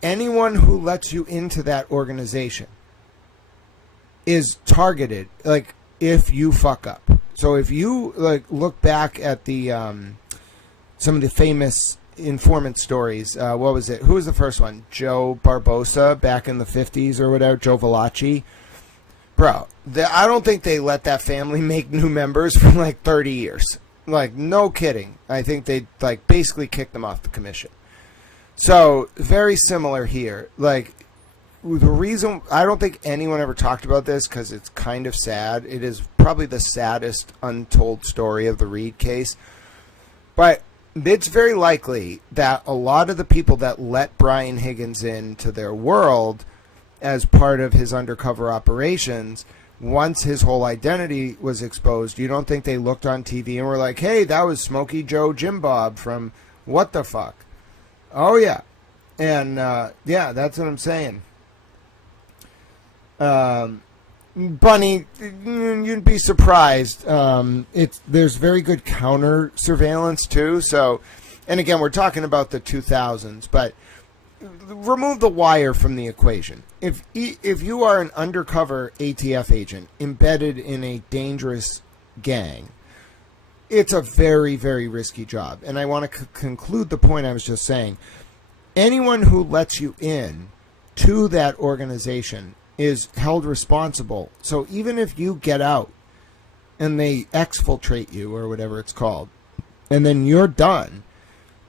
anyone who lets you into that organization is targeted, like, if you fuck up? So if you, like, look back at the some of the famous informant stories, what was it? Who was the first one? Joe Barbosa back in the 50s or whatever, Joe Valachi. Bro, I don't think they let that family make new members for like 30 years. Like, no kidding. I think they like basically kicked them off the commission. So, very similar here. Like, the reason I don't think anyone ever talked about this because it's kind of sad. It is probably the saddest untold story of the Reed case. But it's very likely that a lot of the people that let Brian Higgins into their world as part of his undercover operations, once his whole identity was exposed, you don't think they looked on TV and were like, hey, that was Smokey Joe Jim Bob from what the fuck? Oh, yeah. And, yeah, that's what I'm saying. Bunny, you'd be surprised. There's very good counter surveillance, too. So, and again, we're talking about the 2000s, but remove the wire from the equation. If you are an undercover ATF agent embedded in a dangerous gang, it's a very, very risky job. And I want to conclude the point I was just saying. Anyone who lets you in to that organization is held responsible. So even if you get out and they exfiltrate you or whatever it's called, and then you're done,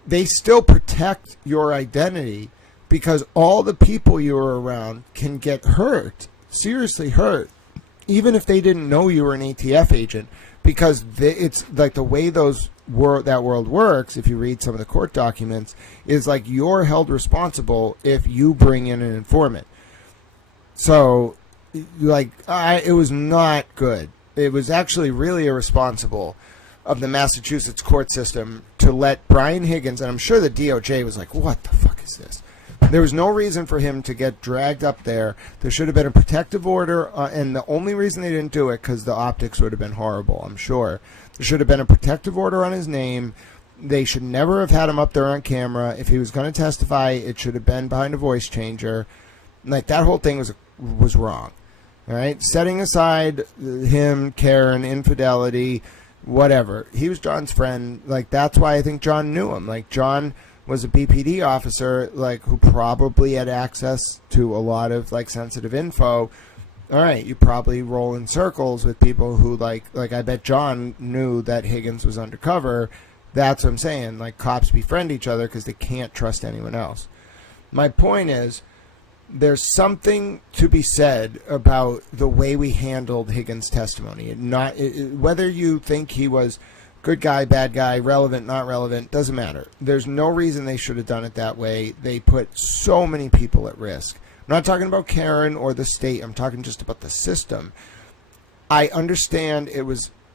they still protect your identity because all the people you were around can get hurt, seriously hurt, even if they didn't know you were an ATF agent, because it's like the way that world works, if you read some of the court documents, is like you're held responsible if you bring in an informant. So, like, it was not good. It was actually really irresponsible of the Massachusetts court system to let Brian Higgins, and I'm sure the DOJ was like, what the fuck is this? There was no reason for him to get dragged up there. There should have been a protective order, and the only reason they didn't do it, because the optics would have been horrible, I'm sure. There should have been a protective order on his name. They should never have had him up there on camera. If he was going to testify, it should have been behind a voice changer. Like, that whole thing was wrong. All right, setting aside him, Karen, infidelity, whatever. He was John's friend. Like, that's why I think John knew him. Like, John was a BPD officer, like, who probably had access to a lot of, like, sensitive info. All right, you probably roll in circles with people who, like I bet John knew that Higgins was undercover. That's what I'm saying. Like, cops befriend each other because they can't trust anyone else. My point is, there's something to be said about the way we handled Higgins' testimony. Whether you think he was good guy, bad guy, relevant, not relevant, doesn't matter. There's no reason they should have done it that way. They put so many people at risk. I'm not talking about Karen or the state. I'm talking just about the system. I understand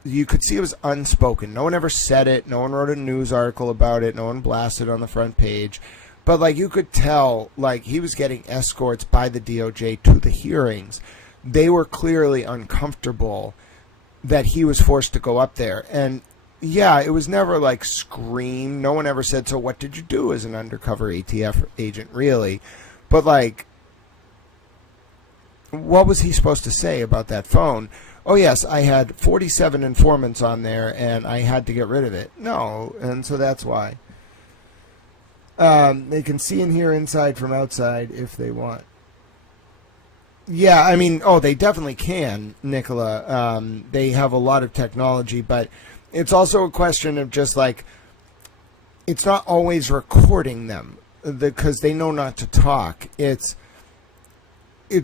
you could see it was unspoken. No one ever said it. No one wrote a news article about it. No one blasted on the front page. But, like, you could tell, like, he was getting escorts by the DOJ to the hearings. They were clearly uncomfortable that he was forced to go up there. And, yeah, it was never, like, scream. No one ever said, so what did you do as an undercover ATF agent, really? But, like, what was he supposed to say about that phone? Oh, yes, I had 47 informants on there, and I had to get rid of it. No, and so that's why. They can see and hear inside from outside if they want. Yeah, I mean, they definitely can, Nicola. They have a lot of technology, but it's also a question of just, like, it's not always recording them because they know not to talk. It's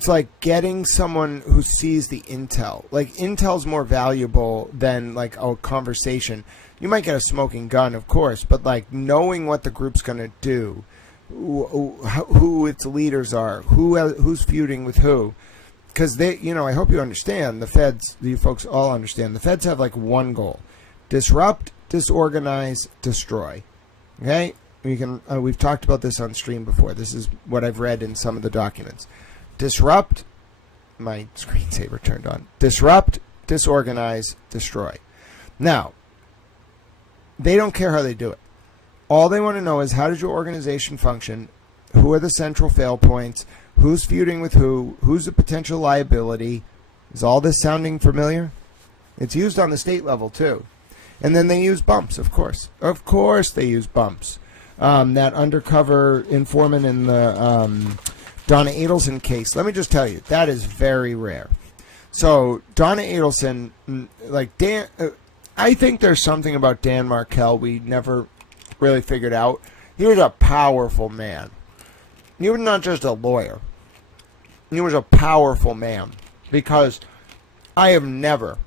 like getting someone who sees the intel. Like, intel's more valuable than, like, a conversation. You might get a smoking gun, of course, but, like, knowing what the group's going to do, who its leaders are, who's feuding with who. Because they, I hope you understand, the feds, you folks all understand, the feds have, like, one goal: disrupt, disorganize, destroy. Okay? We've talked about this on stream before. This is what I've read in some of the documents. Disrupt, my screensaver turned on. Disrupt, disorganize, destroy. Now, they don't care how they do it. All they want to know is, how does your organization function? Who are the central fail points? Who's feuding with who? Who's a potential liability? Is all this sounding familiar? It's used on the state level, too. And then they use bumps, of course. Of course they use bumps. That undercover informant in the Donna Adelson case, let me just tell you, that is very rare. So Donna Adelson, like Dan, I think there's something about Dan Markell we never really figured out. He was a powerful man. He was not just a lawyer. He was a powerful man, because I have never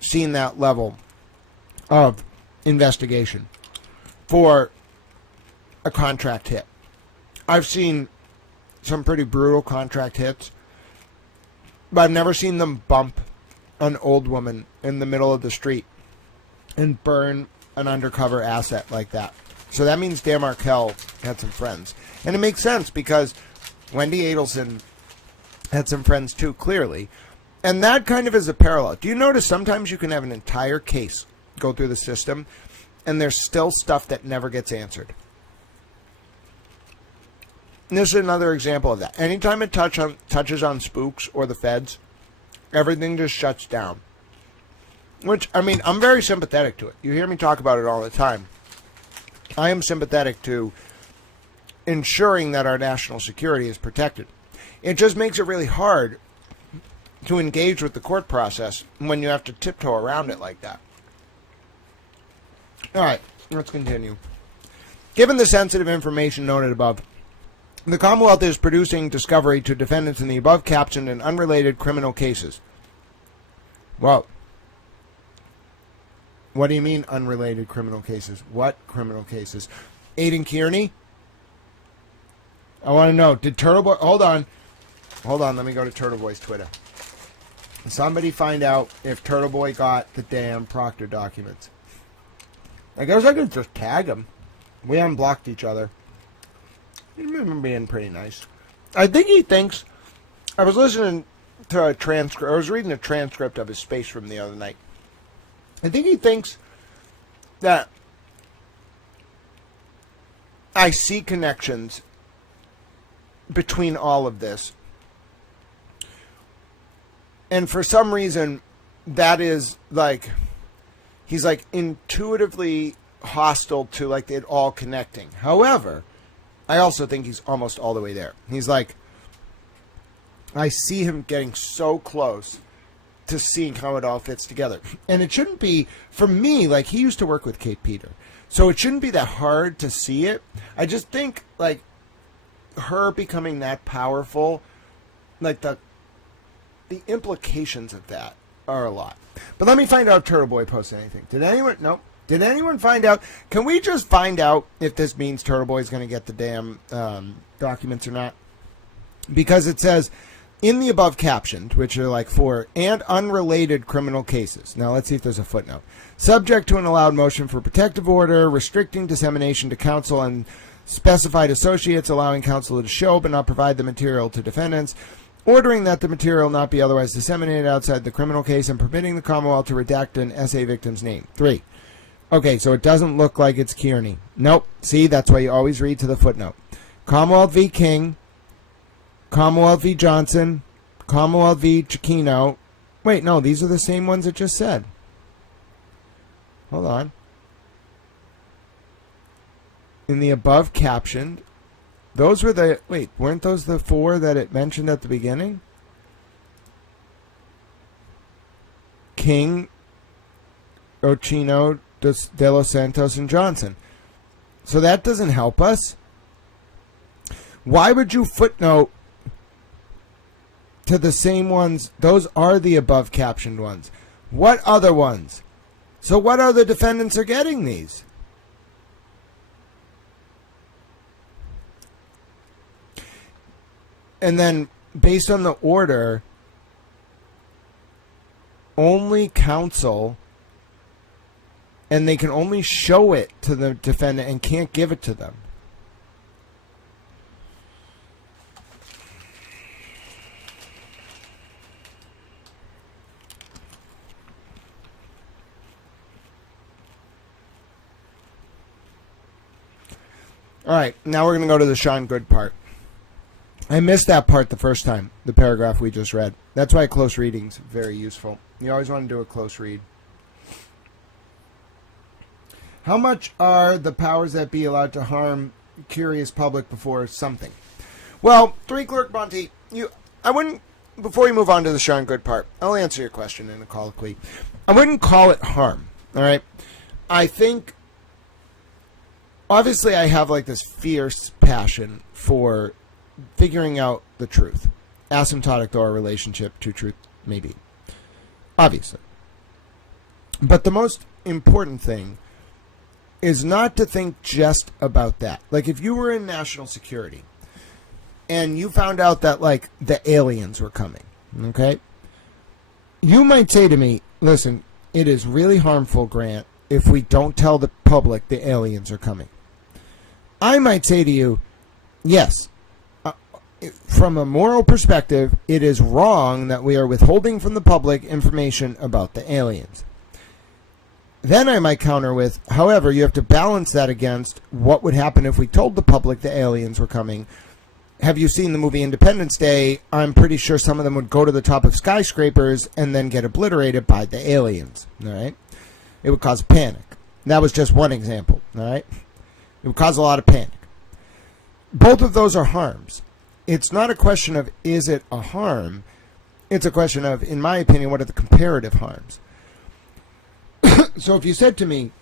seen that level of investigation for a contract hit. I've seen some pretty brutal contract hits, but I've never seen them bump an old woman in the middle of the street and burn an undercover asset like that. So that means Dan Markell had some friends. And it makes sense, because Wendy Adelson had some friends too, clearly. And that kind of is a parallel. Do you notice sometimes you can have an entire case go through the system and there's still stuff that never gets answered? And this is another example of that. Anytime it touches on spooks or the feds, everything just shuts down. Which, I mean, I'm very sympathetic to it. You hear me talk about it all the time. I am sympathetic to ensuring that our national security is protected. It just makes it really hard to engage with the court process when you have to tiptoe around it like that. All right, let's continue. Given the sensitive information noted above, the Commonwealth is producing discovery to defendants in the above captioned and unrelated criminal cases. Well, what do you mean unrelated criminal cases? What criminal cases? Aidan Kearney? I want to know, did Turtle Boy... Hold on, let me go to Turtle Boy's Twitter. Somebody find out if Turtle Boy got the damn Proctor documents. I guess I could just tag him. We unblocked each other. He remember being pretty nice. I think he thinks... I was listening to a transcript... I was reading a transcript of his space room the other night. I think he thinks that I see connections between all of this And for some reason, that is like, he's like intuitively hostile to like it all connecting. However, I also think he's almost all the way there. He's like, I see him getting so close to seeing how it all fits together. And it shouldn't be, for me, like he used to work with Kate Peter. So it shouldn't be that hard to see it. I just think like her becoming that powerful, like the implications of that are a lot. But let me find out if Turtle Boy posted anything. Did anyone? Nope. Did anyone find out? Can we just find out if this means Turtle Boy is going to get the damn documents or not? Because it says, in the above captioned, which are like for and unrelated criminal cases. Now let's see if there's a footnote. Subject to an allowed motion for protective order, restricting dissemination to counsel and specified associates, allowing counsel to show but not provide the material to defendants, ordering that the material not be otherwise disseminated outside the criminal case, and permitting the Commonwealth to redact an SA victim's name. 3. Okay, so it doesn't look like it's Kearney. Nope. See, that's why you always read to the footnote. Commonwealth v. King, Commonwealth v. Johnson, Commonwealth v. Chiquino. Wait, no, these are the same ones it just said. Hold on. In the above captioned, those were the, wait, weren't those the 4 that it mentioned at the beginning? King, Ochino, De Los Santos, and Johnson. So that doesn't help us. Why would you footnote to the same ones? Those are the above captioned ones. What other ones? So what other defendants are getting these? And then based on the order, only counsel, and they can only show it to the defendant and can't give it to them. All right, now we're going to go to the Sean Goode part. I missed that part the first time, the paragraph we just read. That's why close reading's very useful. You always want to do a close read. How much are the powers that be allowed to harm curious public before something? Well, 3 Clerk Monty, I wouldn't, before we move on to the Sean Goode part, I'll answer your question in a colloquy. I wouldn't call it harm, all right? I think, obviously I have like this fierce passion for figuring out the truth. Asymptotic though our relationship to truth may be. Obviously. But the most important thing is not to think just about that. Like if you were in national security and you found out that like the aliens were coming, okay? You might say to me, listen, it is really harmful, Grant, if we don't tell the public the aliens are coming. I might say to you, yes, from a moral perspective, it is wrong that we are withholding from the public information about the aliens. Then I might counter with, however, you have to balance that against what would happen if we told the public the aliens were coming. Have you seen the movie Independence Day? I'm pretty sure some of them would go to the top of skyscrapers and then get obliterated by the aliens. All right? It would cause panic. That was just one example. All right? It would cause a lot of panic. Both of those are harms. It's not a question of is it a harm. It's a question of, in my opinion, what are the comparative harms? So if you said to me,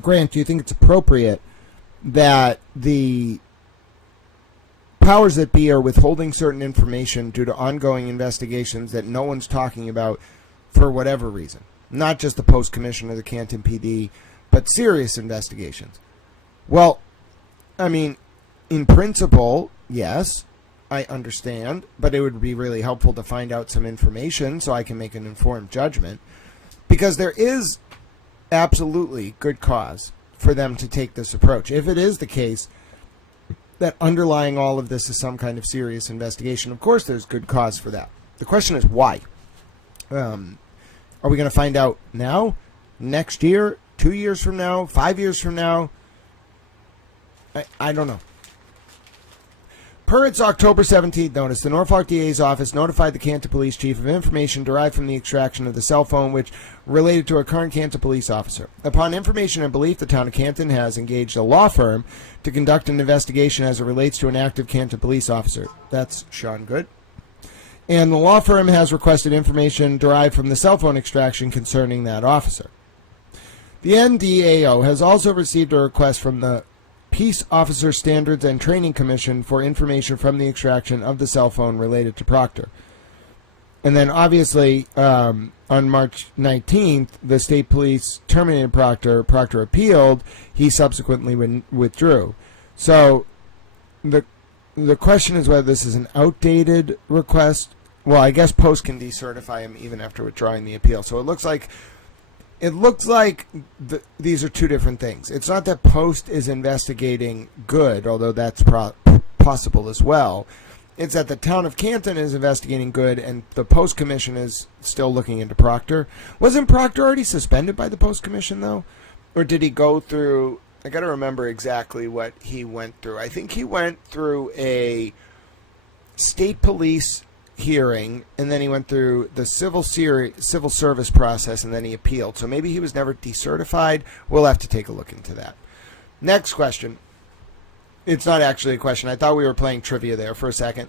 Grant, do you think it's appropriate that the powers that be are withholding certain information due to ongoing investigations that no one's talking about for whatever reason? Not just the Post Commission or the Canton PD, but serious investigations. Well, I mean, in principle, yes, I understand, but it would be really helpful to find out some information so I can make an informed judgment, because there is absolutely good cause for them to take this approach. If it is the case that underlying all of this is some kind of serious investigation, of course there's good cause for that. The question is why? Are we going to find out now, next year, 2 years from now, 5 years from now? I don't know. Per its October 17th notice, the Norfolk DA's office notified the Canton Police Chief of information derived from the extraction of the cell phone, which related to a current Canton police officer. Upon information and belief, the town of Canton has engaged a law firm to conduct an investigation as it relates to an active Canton police officer. That's Sean Goode. And the law firm has requested information derived from the cell phone extraction concerning that officer. The NDAO has also received a request from the Peace Officer Standards and Training Commission for information from the extraction of the cell phone related to Proctor. And then obviously on March 19th, the state police terminated Proctor. Proctor appealed. He subsequently withdrew. So the question is whether this is an outdated request. Well, I guess Post can decertify him even after withdrawing the appeal. So it looks like these are two different things. It's not that Post is investigating Goode, although that's possible as well. It's that the town of Canton is investigating Goode, and the Post Commission is still looking into Proctor. Wasn't Proctor already suspended by the Post Commission, though? Or did he go through... I got to remember exactly what he went through. I think he went through a state police hearing, and then he went through the civil service process, and then he appealed. So maybe he was never decertified. We'll have to take a look into that. Next question. It's not actually a question. I thought we were playing trivia there for a second.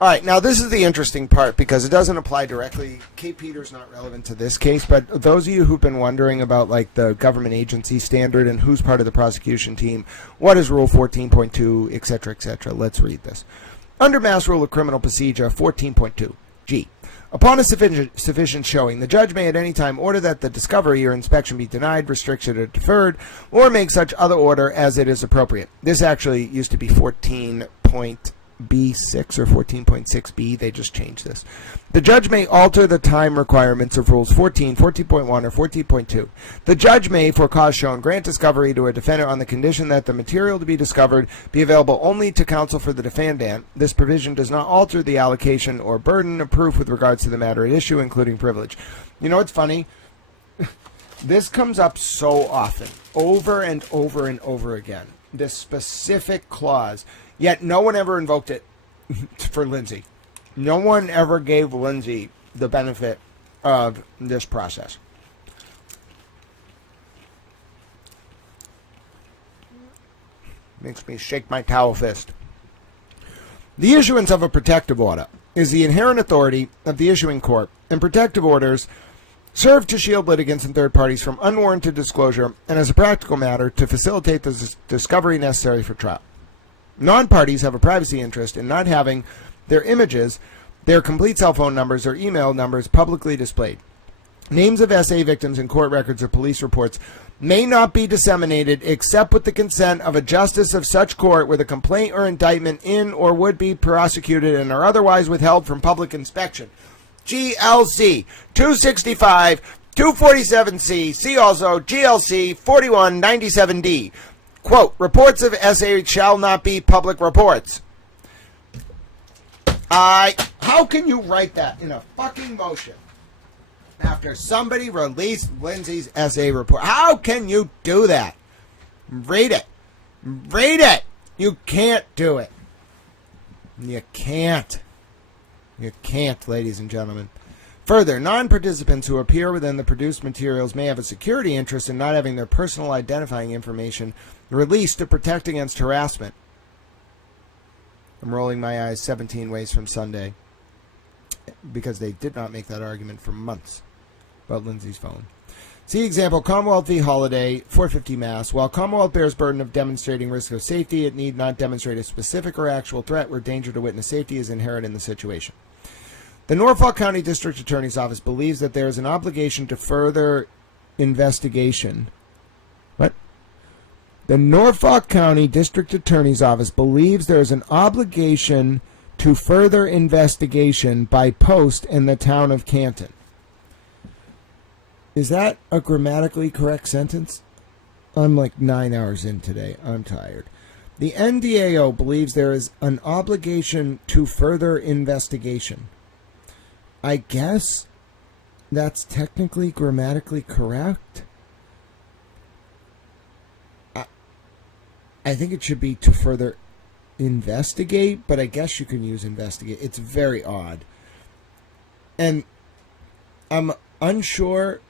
All right, now this is the interesting part because it doesn't apply directly. Kate Peter's not relevant to this case, but those of you who've been wondering about like the government agency standard and who's part of the prosecution team, what is Rule 14.2, etc., let's read this. Under Mass Rule of Criminal Procedure 14.2, G. Upon a sufficient showing, the judge may at any time order that the discovery or inspection be denied, restricted, or deferred, or make such other order as it is appropriate. This actually used to be 14.B6 or 14.6B. They just changed this. The judge may alter the time requirements of Rules 14, 14.1, or 14.2. The judge may, for cause shown, grant discovery to a defendant on the condition that the material to be discovered be available only to counsel for the defendant. This provision does not alter the allocation or burden of proof with regards to the matter at issue, including privilege. You know what's funny? This comes up so often, over and over and over again. This specific clause, yet no one ever invoked it for Lindsay. No one ever gave Lindsay the benefit of this process. Makes me shake my towel fist. The issuance of a protective order is the inherent authority of the issuing court, and protective orders serve to shield litigants and third parties from unwarranted disclosure and, as a practical matter, to facilitate the discovery necessary for trial. Non-parties have a privacy interest in not having their images, their complete cell phone numbers, or email numbers publicly displayed. Names of SA victims in court records or police reports may not be disseminated except with the consent of a justice of such court where the complaint or indictment in or would be prosecuted and are otherwise withheld from public inspection. GLC 265 247C. See also GLC 4197D. Quote, reports of SA shall not be public reports. How can you write that in a fucking motion after somebody released Lindsay's SA report? How can you do that? Read it. Read it. You can't do it. You can't. You can't, ladies and gentlemen. Further, non-participants who appear within the produced materials may have a security interest in not having their personal identifying information released to protect against harassment. I'm rolling my eyes 17 ways from Sunday because they did not make that argument for months about Lindsay's phone. See example, Commonwealth v. Holiday, 450 Mass. While Commonwealth bears burden of demonstrating risk of safety, it need not demonstrate a specific or actual threat where danger to witness safety is inherent in the situation. The Norfolk County District Attorney's Office believes that there is an obligation to further investigation. What? The Norfolk County District Attorney's Office believes there is an obligation to further investigation by Post in the town of Canton. Is that a grammatically correct sentence? I'm like 9 hours in today. I'm tired. The NDAO believes there is an obligation to further investigation. I guess that's technically grammatically correct. I think it should be to further investigate, but I guess you can use investigate. It's very odd. And I'm unsure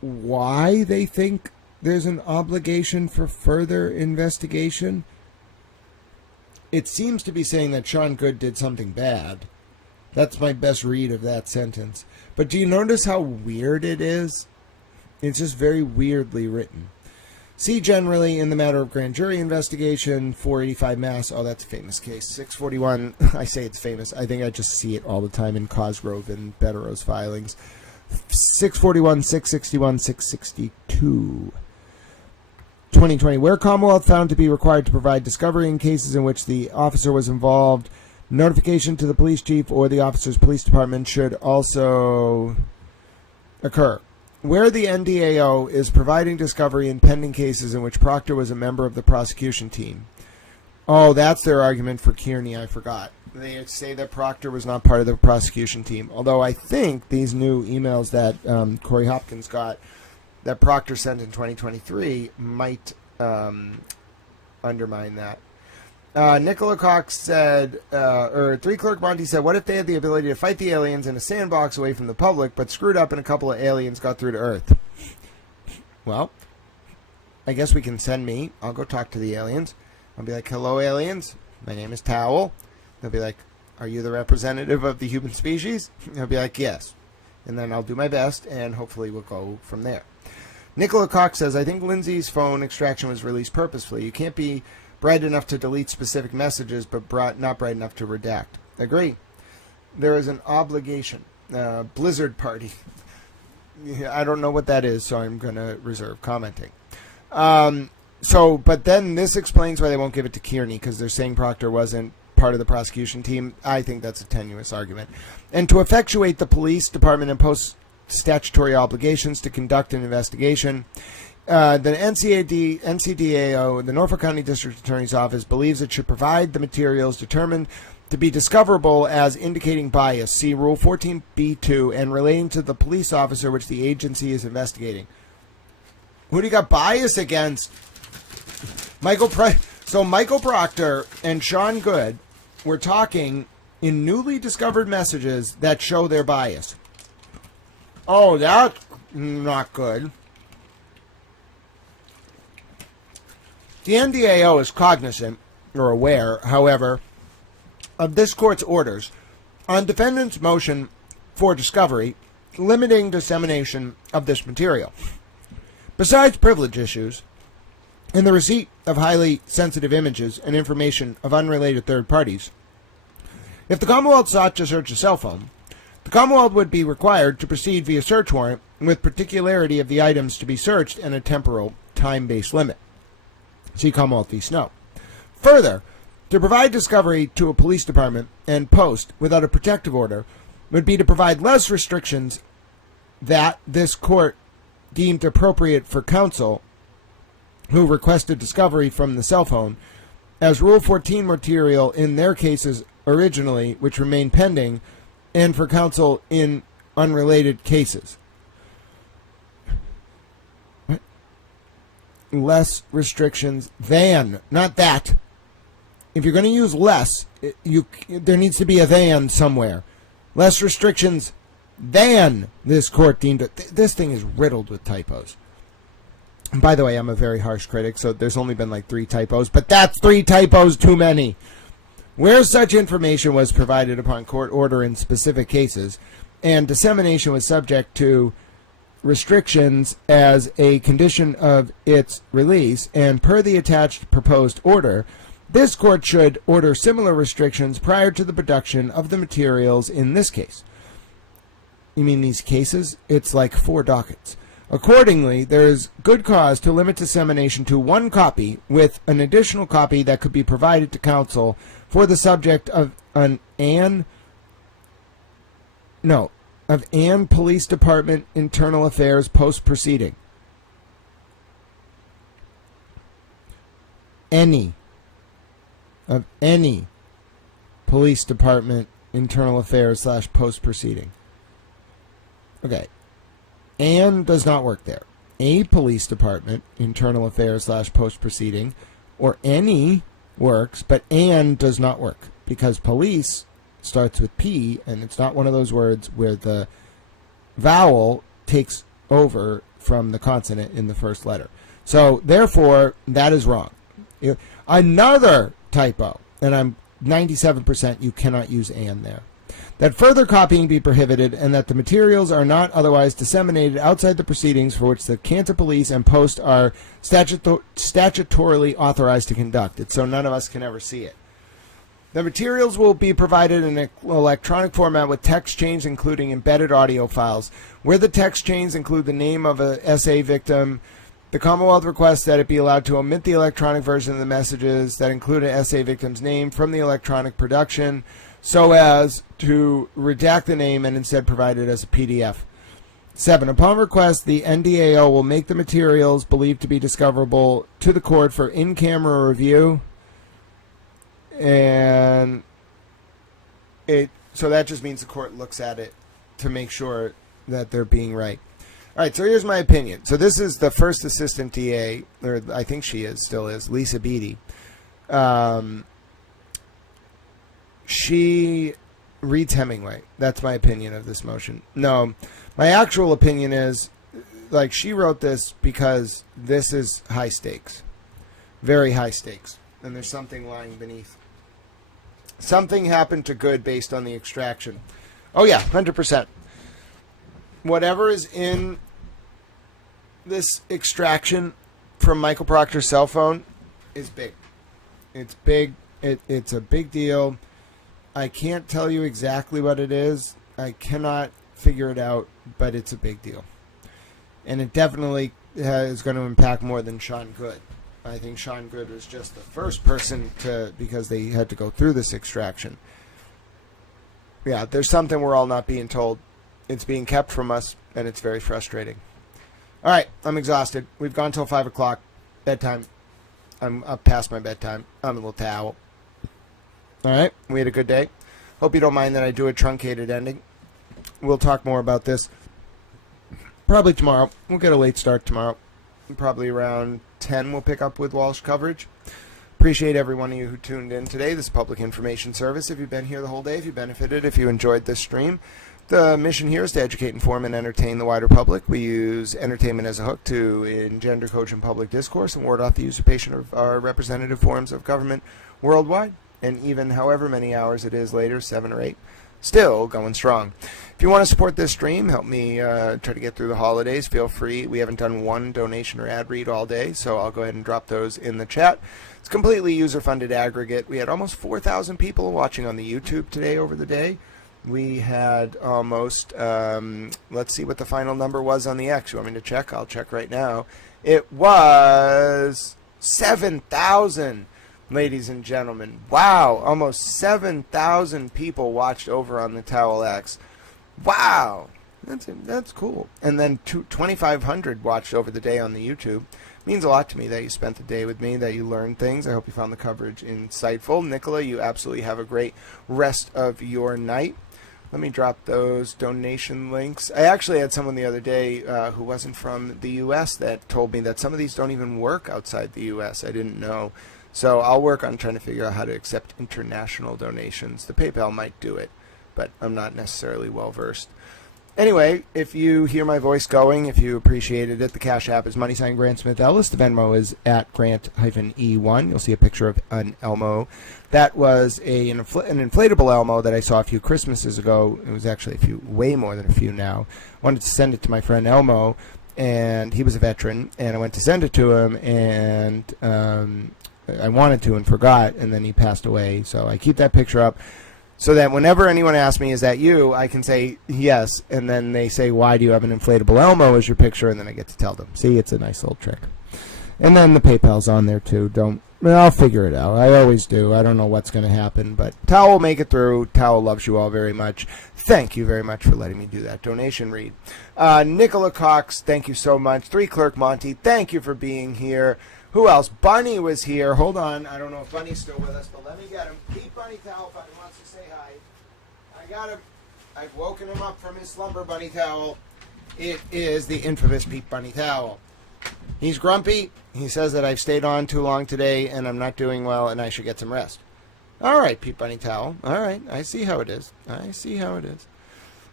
why they think there's an obligation for further investigation. It seems to be saying that Sean Goode did something bad. That's my best read of that sentence. But do you notice how weird it is? It's just very weirdly written. See generally in the matter of grand jury investigation, 485 Mass. Oh, that's a famous case. 641. I say it's famous. I think I just see it all the time in Cosgrove and Bettero's filings. 641, 661, 662. 2020. Where Commonwealth found to be required to provide discovery in cases in which the officer was involved, notification to the police chief or the officer's police department should also occur. Where the NDAO is providing discovery in pending cases in which Proctor was a member of the prosecution team. Oh, that's their argument for Kearney, I forgot. They say that Proctor was not part of the prosecution team. Although I think these new emails that Corey Hopkins got that Proctor sent in 2023 might undermine that. Nicola Cox said, or 3 Clerk Monty said, what if they had the ability to fight the aliens in a sandbox away from the public, but screwed up and a couple of aliens got through to Earth? Well, I guess we can send me. I'll go talk to the aliens. I'll be like, hello, aliens. My name is Towel. They'll be like, are you the representative of the human species? I'll be like, yes. And then I'll do my best, and hopefully we'll go from there. Nicola Cox says, I think Lindsay's phone extraction was released purposefully. You can't be bright enough to delete specific messages, but not bright enough to redact. Agree. There is an obligation. Blizzard Party. I don't know what that is, so I'm going to reserve commenting. But then this explains why they won't give it to Kearney, because they're saying Proctor wasn't part of the prosecution team. I think that's a tenuous argument. And to effectuate the police department impose statutory obligations to conduct an investigation, the NCDAO, the Norfolk County District Attorney's Office, believes it should provide the materials determined to be discoverable as indicating bias. See Rule 14b2 and relating to the police officer which the agency is investigating. Who do you got bias against? Michael Proctor and Sean Goode were talking in newly discovered messages that show their bias. Oh, that's not good. The NDAO is cognizant, or aware, however, of this court's orders on defendant's motion for discovery limiting dissemination of this material. Besides privilege issues, in the receipt of highly sensitive images and information of unrelated third parties, if the Commonwealth sought to search a cell phone, the Commonwealth would be required to proceed via search warrant with particularity of the items to be searched and a temporal time-based limit. See Commonwealth v. Snow. Further, to provide discovery to a police department and post without a protective order would be to provide less restrictions that this court deemed appropriate for counsel who requested discovery from the cell phone as Rule 14 material in their cases originally, which remain pending, and for counsel in unrelated cases. Less restrictions than, not that. If you're going to use less, there needs to be a than somewhere. Less restrictions than this court deemed it. This thing is riddled with typos. And by the way, I'm a very harsh critic, so there's only been like 3 typos, but that's 3 typos too many. Where such information was provided upon court order in specific cases, and dissemination was subject to restrictions as a condition of its release, and per the attached proposed order, this court should order similar restrictions prior to the production of the materials in this case. You mean these cases? It's like 4 dockets. Accordingly, there is good cause to limit dissemination to 1 copy with an additional copy that could be provided to counsel for the subject of an Police Department Internal Affairs post-proceeding. Any Police Department Internal Affairs / post-proceeding. Okay. And does not work there. A Police Department Internal Affairs / post-proceeding, or any works, but and does not work because police starts with P, and it's not one of those words where the vowel takes over from the consonant in the first letter. So, therefore, that is wrong. Another typo, and I'm 97% you cannot use and there. That further copying be prohibited and that the materials are not otherwise disseminated outside the proceedings for which the Canton Police and Post are statutorily authorized to conduct it, so none of us can ever see it. The materials will be provided in an electronic format with text chains including embedded audio files. Where the text chains include the name of a SA victim, the Commonwealth requests that it be allowed to omit the electronic version of the messages that include an SA victim's name from the electronic production so as to redact the name and instead provide it as a PDF. 7. Upon request, the NDAO will make the materials believed to be discoverable to the court for in-camera review. And so that just means the court looks at it to make sure that they're being right. All right, so here's my opinion. So this is the first assistant DA, or I think she still is, Lisa Beatty. She reads Hemingway. That's my opinion of this motion. No, my actual opinion is, like, she wrote this because this is high stakes. Very high stakes. And there's something lying beneath. Something happened to Goode based on the extraction. Oh, yeah, 100%. Whatever is in this extraction from Michael Proctor's cell phone is big. It's big. It's a big deal. I can't tell you exactly what it is. I cannot figure it out, but it's a big deal. And it definitely is going to impact more than Sean Goode. I think Sean Goode was just the first person because they had to go through this extraction. Yeah, there's something we're all not being told. It's being kept from us, and it's very frustrating. All right, I'm exhausted. We've gone till 5 o'clock. Bedtime. I'm up past my bedtime. I'm a little towel. All right, we had a good day. Hope you don't mind that I do a truncated ending. We'll talk more about this probably tomorrow. We'll get a late start tomorrow. Probably around 10 we'll pick up with Walsh coverage. Appreciate every one of you who tuned in today. This is Public Information Service. If you've been here the whole day, if you benefited, if you enjoyed this stream, the mission here is to educate, inform, and entertain the wider public. We use entertainment as a hook to engender cogent public discourse and ward off the usurpation of our representative forms of government worldwide. And even however many hours it is later, 7 or 8, still going strong. If you want to support this stream, help me try to get through the holidays, feel free. We haven't done one donation or ad read all day, so I'll go ahead and drop those in the chat. It's completely user-funded aggregate. We had almost 4,000 people watching on the YouTube today over the day. We had almost, let's see what the final number was on the X. You want me to check? I'll check right now. It was 7,000. Ladies and gentlemen, wow, almost 7,000 people watched over on the Towel X. Wow, that's cool. And then 2,500 watched over the day on the YouTube. Means a lot to me that you spent the day with me, that you learned things. I hope you found the coverage insightful. Nicola, you absolutely have a great rest of your night. Let me drop those donation links. I actually had someone the other day who wasn't from the U.S. that told me that some of these don't even work outside the U.S. I didn't know. So I'll work on trying to figure out how to accept international donations. The PayPal might do it, but I'm not necessarily well-versed. Anyway, if you hear my voice going, if you appreciated it, the Cash App is # Grant Smith Ellis. The Venmo is at Grant-E1. You'll see a picture of an Elmo. That was an inflatable Elmo that I saw a few Christmases ago. It was actually way more than a few now. I wanted to send it to my friend Elmo, and he was a veteran, and I went to send it to him, and I wanted to and forgot, and then he passed away. So I keep that picture up so that whenever anyone asks me, is that you, I can say yes, and then they say, why do you have an inflatable Elmo as your picture, and then I get to tell them. See, it's a nice little trick. And then the PayPal's on there too. I'll figure it out. I always do. I don't know what's going to happen, but Towel will make it through. Towel loves you all very much. Thank you very much for letting me do that donation read. Nicola Cox, thank you so much. 3 Clerk Monty, thank you for being here. Who else? Bunny was here. Hold on. I don't know if Bunny's still with us, but let me get him. Pete Bunny Towel wants to say hi. I got him. I've woken him up from his slumber, Bunny Towel. It is the infamous Pete Bunny Towel. He's grumpy. He says that I've stayed on too long today and I'm not doing well and I should get some rest. All right, Pete Bunny Towel. All right, I see how it is.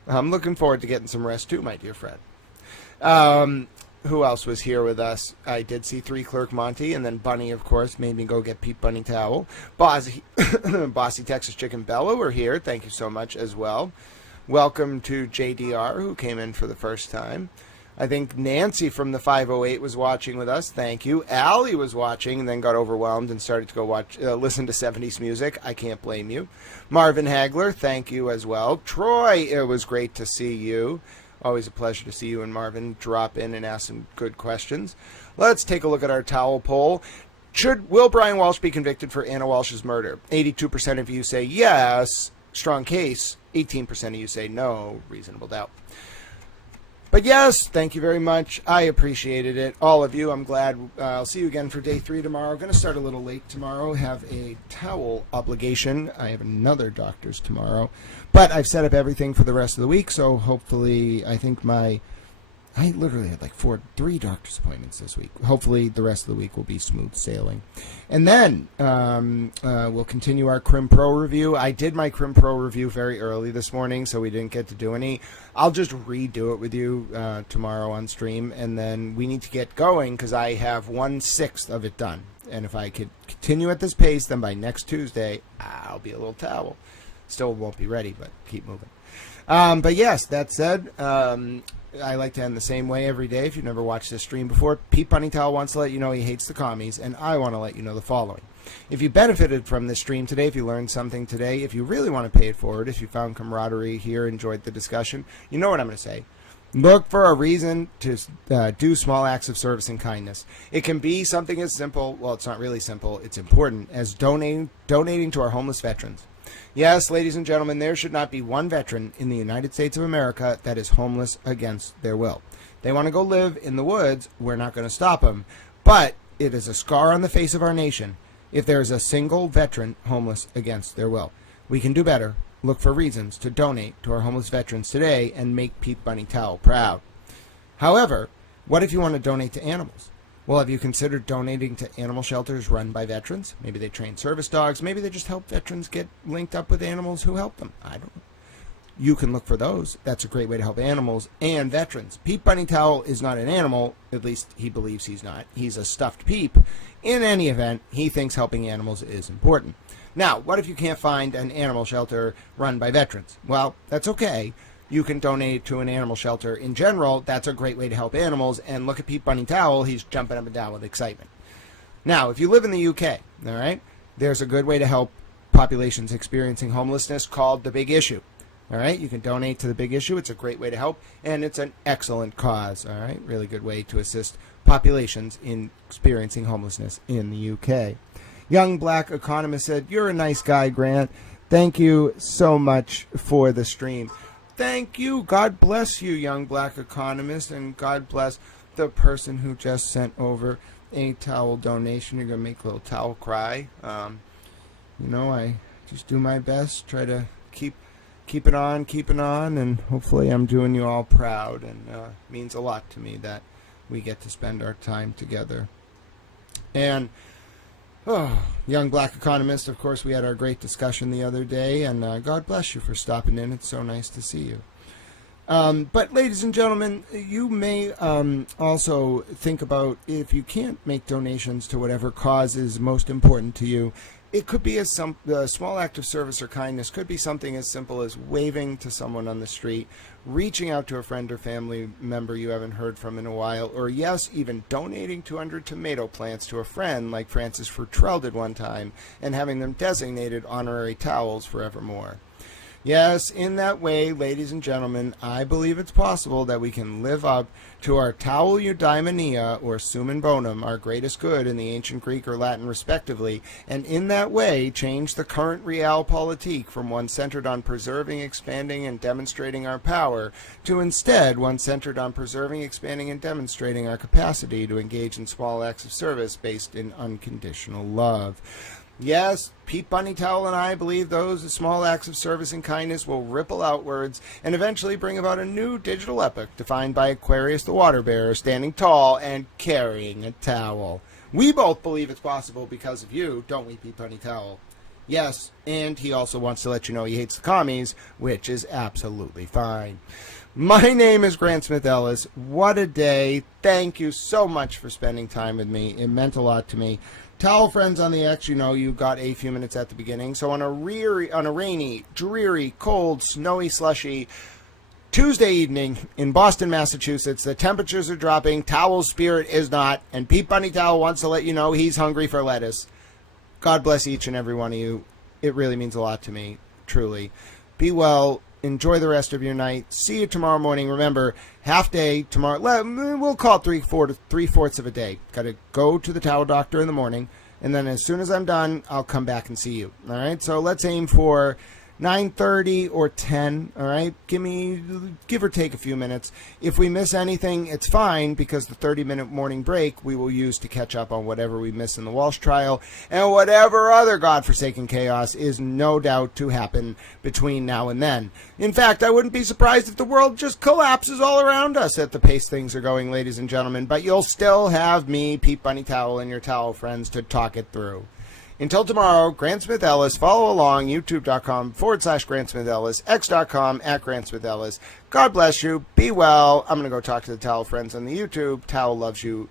I'm looking forward to getting some rest too, my dear friend. Who else was here with us? I did see 3 Clerk Monty, and then Bunny, of course, made me go get Pete Bunny Towel. Bossy Texas Chicken Bella were here. Thank you so much as well. Welcome to JDR, who came in for the first time. I think Nancy from the 508 was watching with us. Thank you. Allie was watching and then got overwhelmed and started to go listen to 70s music. I can't blame you. Marvin Hagler, thank you as well. Troy, it was great to see you. Always a pleasure to see you and Marvin drop in and ask some good questions. Let's take a look at our towel poll. Will Brian Walsh be convicted for Anna Walsh's murder? 82% of you say yes, strong case. 18% of you say no, reasonable doubt. But yes, thank you very much. I appreciated it. All of you, I'm glad. I'll see you again for day 3 tomorrow. I'm going to start a little late tomorrow. Have a towel obligation. I have another doctor's tomorrow. But I've set up everything for the rest of the week, so hopefully I literally had like 3 doctor's appointments this week. Hopefully the rest of the week will be smooth sailing. And then we'll continue our Crim Pro review. I did my Crim Pro review very early this morning, so we didn't get to do any. I'll just redo it with you tomorrow on stream, and then we need to get going because I have 1/6 of it done. And if I could continue at this pace, then by next Tuesday, I'll be a little towel. Still won't be ready, but keep moving. But yes, that said, I like to end the same way every day. If you've never watched this stream before, Pete Bunny Towel wants to let you know he hates the commies, and I want to let you know the following. If you benefited from this stream today, if you learned something today, if you really want to pay it forward, if you found camaraderie here, enjoyed the discussion, you know what I'm going to say. Look for a reason to do small acts of service and kindness. It can be something as simple, well, it's not really simple, it's important, as donating to our homeless veterans. Yes, ladies and gentlemen, there should not be one veteran in the United States of America that is homeless against their will. They want to go live in the woods, we're not going to stop them. But it is a scar on the face of our nation if there is a single veteran homeless against their will. We can do better. Look for reasons to donate to our homeless veterans today and make Pete Bunny Towel proud. However, what if you want to donate to animals? Well, have you considered donating to animal shelters run by veterans? Maybe they train service dogs. Maybe they just help veterans get linked up with animals who help them. I don't know. You can look for those. That's a great way to help animals and veterans. Pete Bunny Towel is not an animal. At least he believes he's not. He's a stuffed peep. In any event, he thinks helping animals is important. Now, what if you can't find an animal shelter run by veterans? Well, that's okay. You can donate to an animal shelter in general. That's a great way to help animals. And look at Pete Bunny Towel. He's jumping up and down with excitement. Now, if you live in the UK, all right, there's a good way to help populations experiencing homelessness called The Big Issue. All right, you can donate to The Big Issue. It's a great way to help, and it's an excellent cause. All right, really good way to assist populations in experiencing homelessness in the UK. Young Black Economist said, "You're a nice guy, Grant. Thank you so much for the stream." Thank you. God bless you, Young Black Economist, and God bless the person who just sent over a towel donation. You're going to make a little towel cry. I just do my best, try to keep it on, and hopefully I'm doing you all proud, and it means a lot to me that we get to spend our time together. And Young Black Economist, of course, we had our great discussion the other day, and God bless you for stopping in. It's so nice to see you. But, ladies and gentlemen, you may also think about if you can't make donations to whatever cause is most important to you. It could be a small act of service or kindness. Could be something as simple as waving to someone on the street, reaching out to a friend or family member you haven't heard from in a while, or yes, even donating 200 tomato plants to a friend like Francis Futrell did one time, and having them designated honorary towels forevermore. Yes, in that way, ladies and gentlemen, I believe it's possible that we can live up to our towel eudaimonia, or summum bonum, our greatest good in the ancient Greek or Latin respectively, and in that way change the current realpolitik from one centered on preserving, expanding, and demonstrating our power to instead one centered on preserving, expanding, and demonstrating our capacity to engage in small acts of service based in unconditional love. Yes, Pete Bunny Towel and I believe those small acts of service and kindness will ripple outwards and eventually bring about a new digital epoch defined by Aquarius the Water Bearer standing tall and carrying a towel. We both believe it's possible because of you, don't we, Pete Bunny Towel? Yes, and he also wants to let you know he hates the commies, which is absolutely fine. My name is Grant Smith Ellis. What a day. Thank you so much for spending time with me. It meant a lot to me. Towel friends on the X, you know you got a few minutes at the beginning. So on a rainy, dreary, cold, snowy, slushy Tuesday evening in Boston, Massachusetts, the temperatures are dropping. Towel's spirit is not. And Pete Bunny Towel wants to let you know he's hungry for lettuce. God bless each and every one of you. It really means a lot to me, truly. Be well. Enjoy the rest of your night. See you tomorrow morning. Remember, half day tomorrow. We'll call it three-fourths of a day. Got to go to the towel doctor in the morning, and then as soon as I'm done, I'll come back and see you. All right? So let's aim for 9:30 or 10, all right? Give or take a few minutes. If we miss anything, it's fine, because the 30-minute morning break we will use to catch up on whatever we miss in the Walsh trial and whatever other godforsaken chaos is no doubt to happen between now and then. In fact, I wouldn't be surprised if the world just collapses all around us at the pace things are going, ladies and gentlemen, but you'll still have me, Pete Bunny Towel, and your towel friends to talk it through. Until tomorrow, Grant Smith Ellis. Follow along, youtube.com/Grant Smith Ellis, x.com @Grant Smith Ellis. God bless you. Be well. I'm going to go talk to the towel friends on the YouTube. Towel loves you.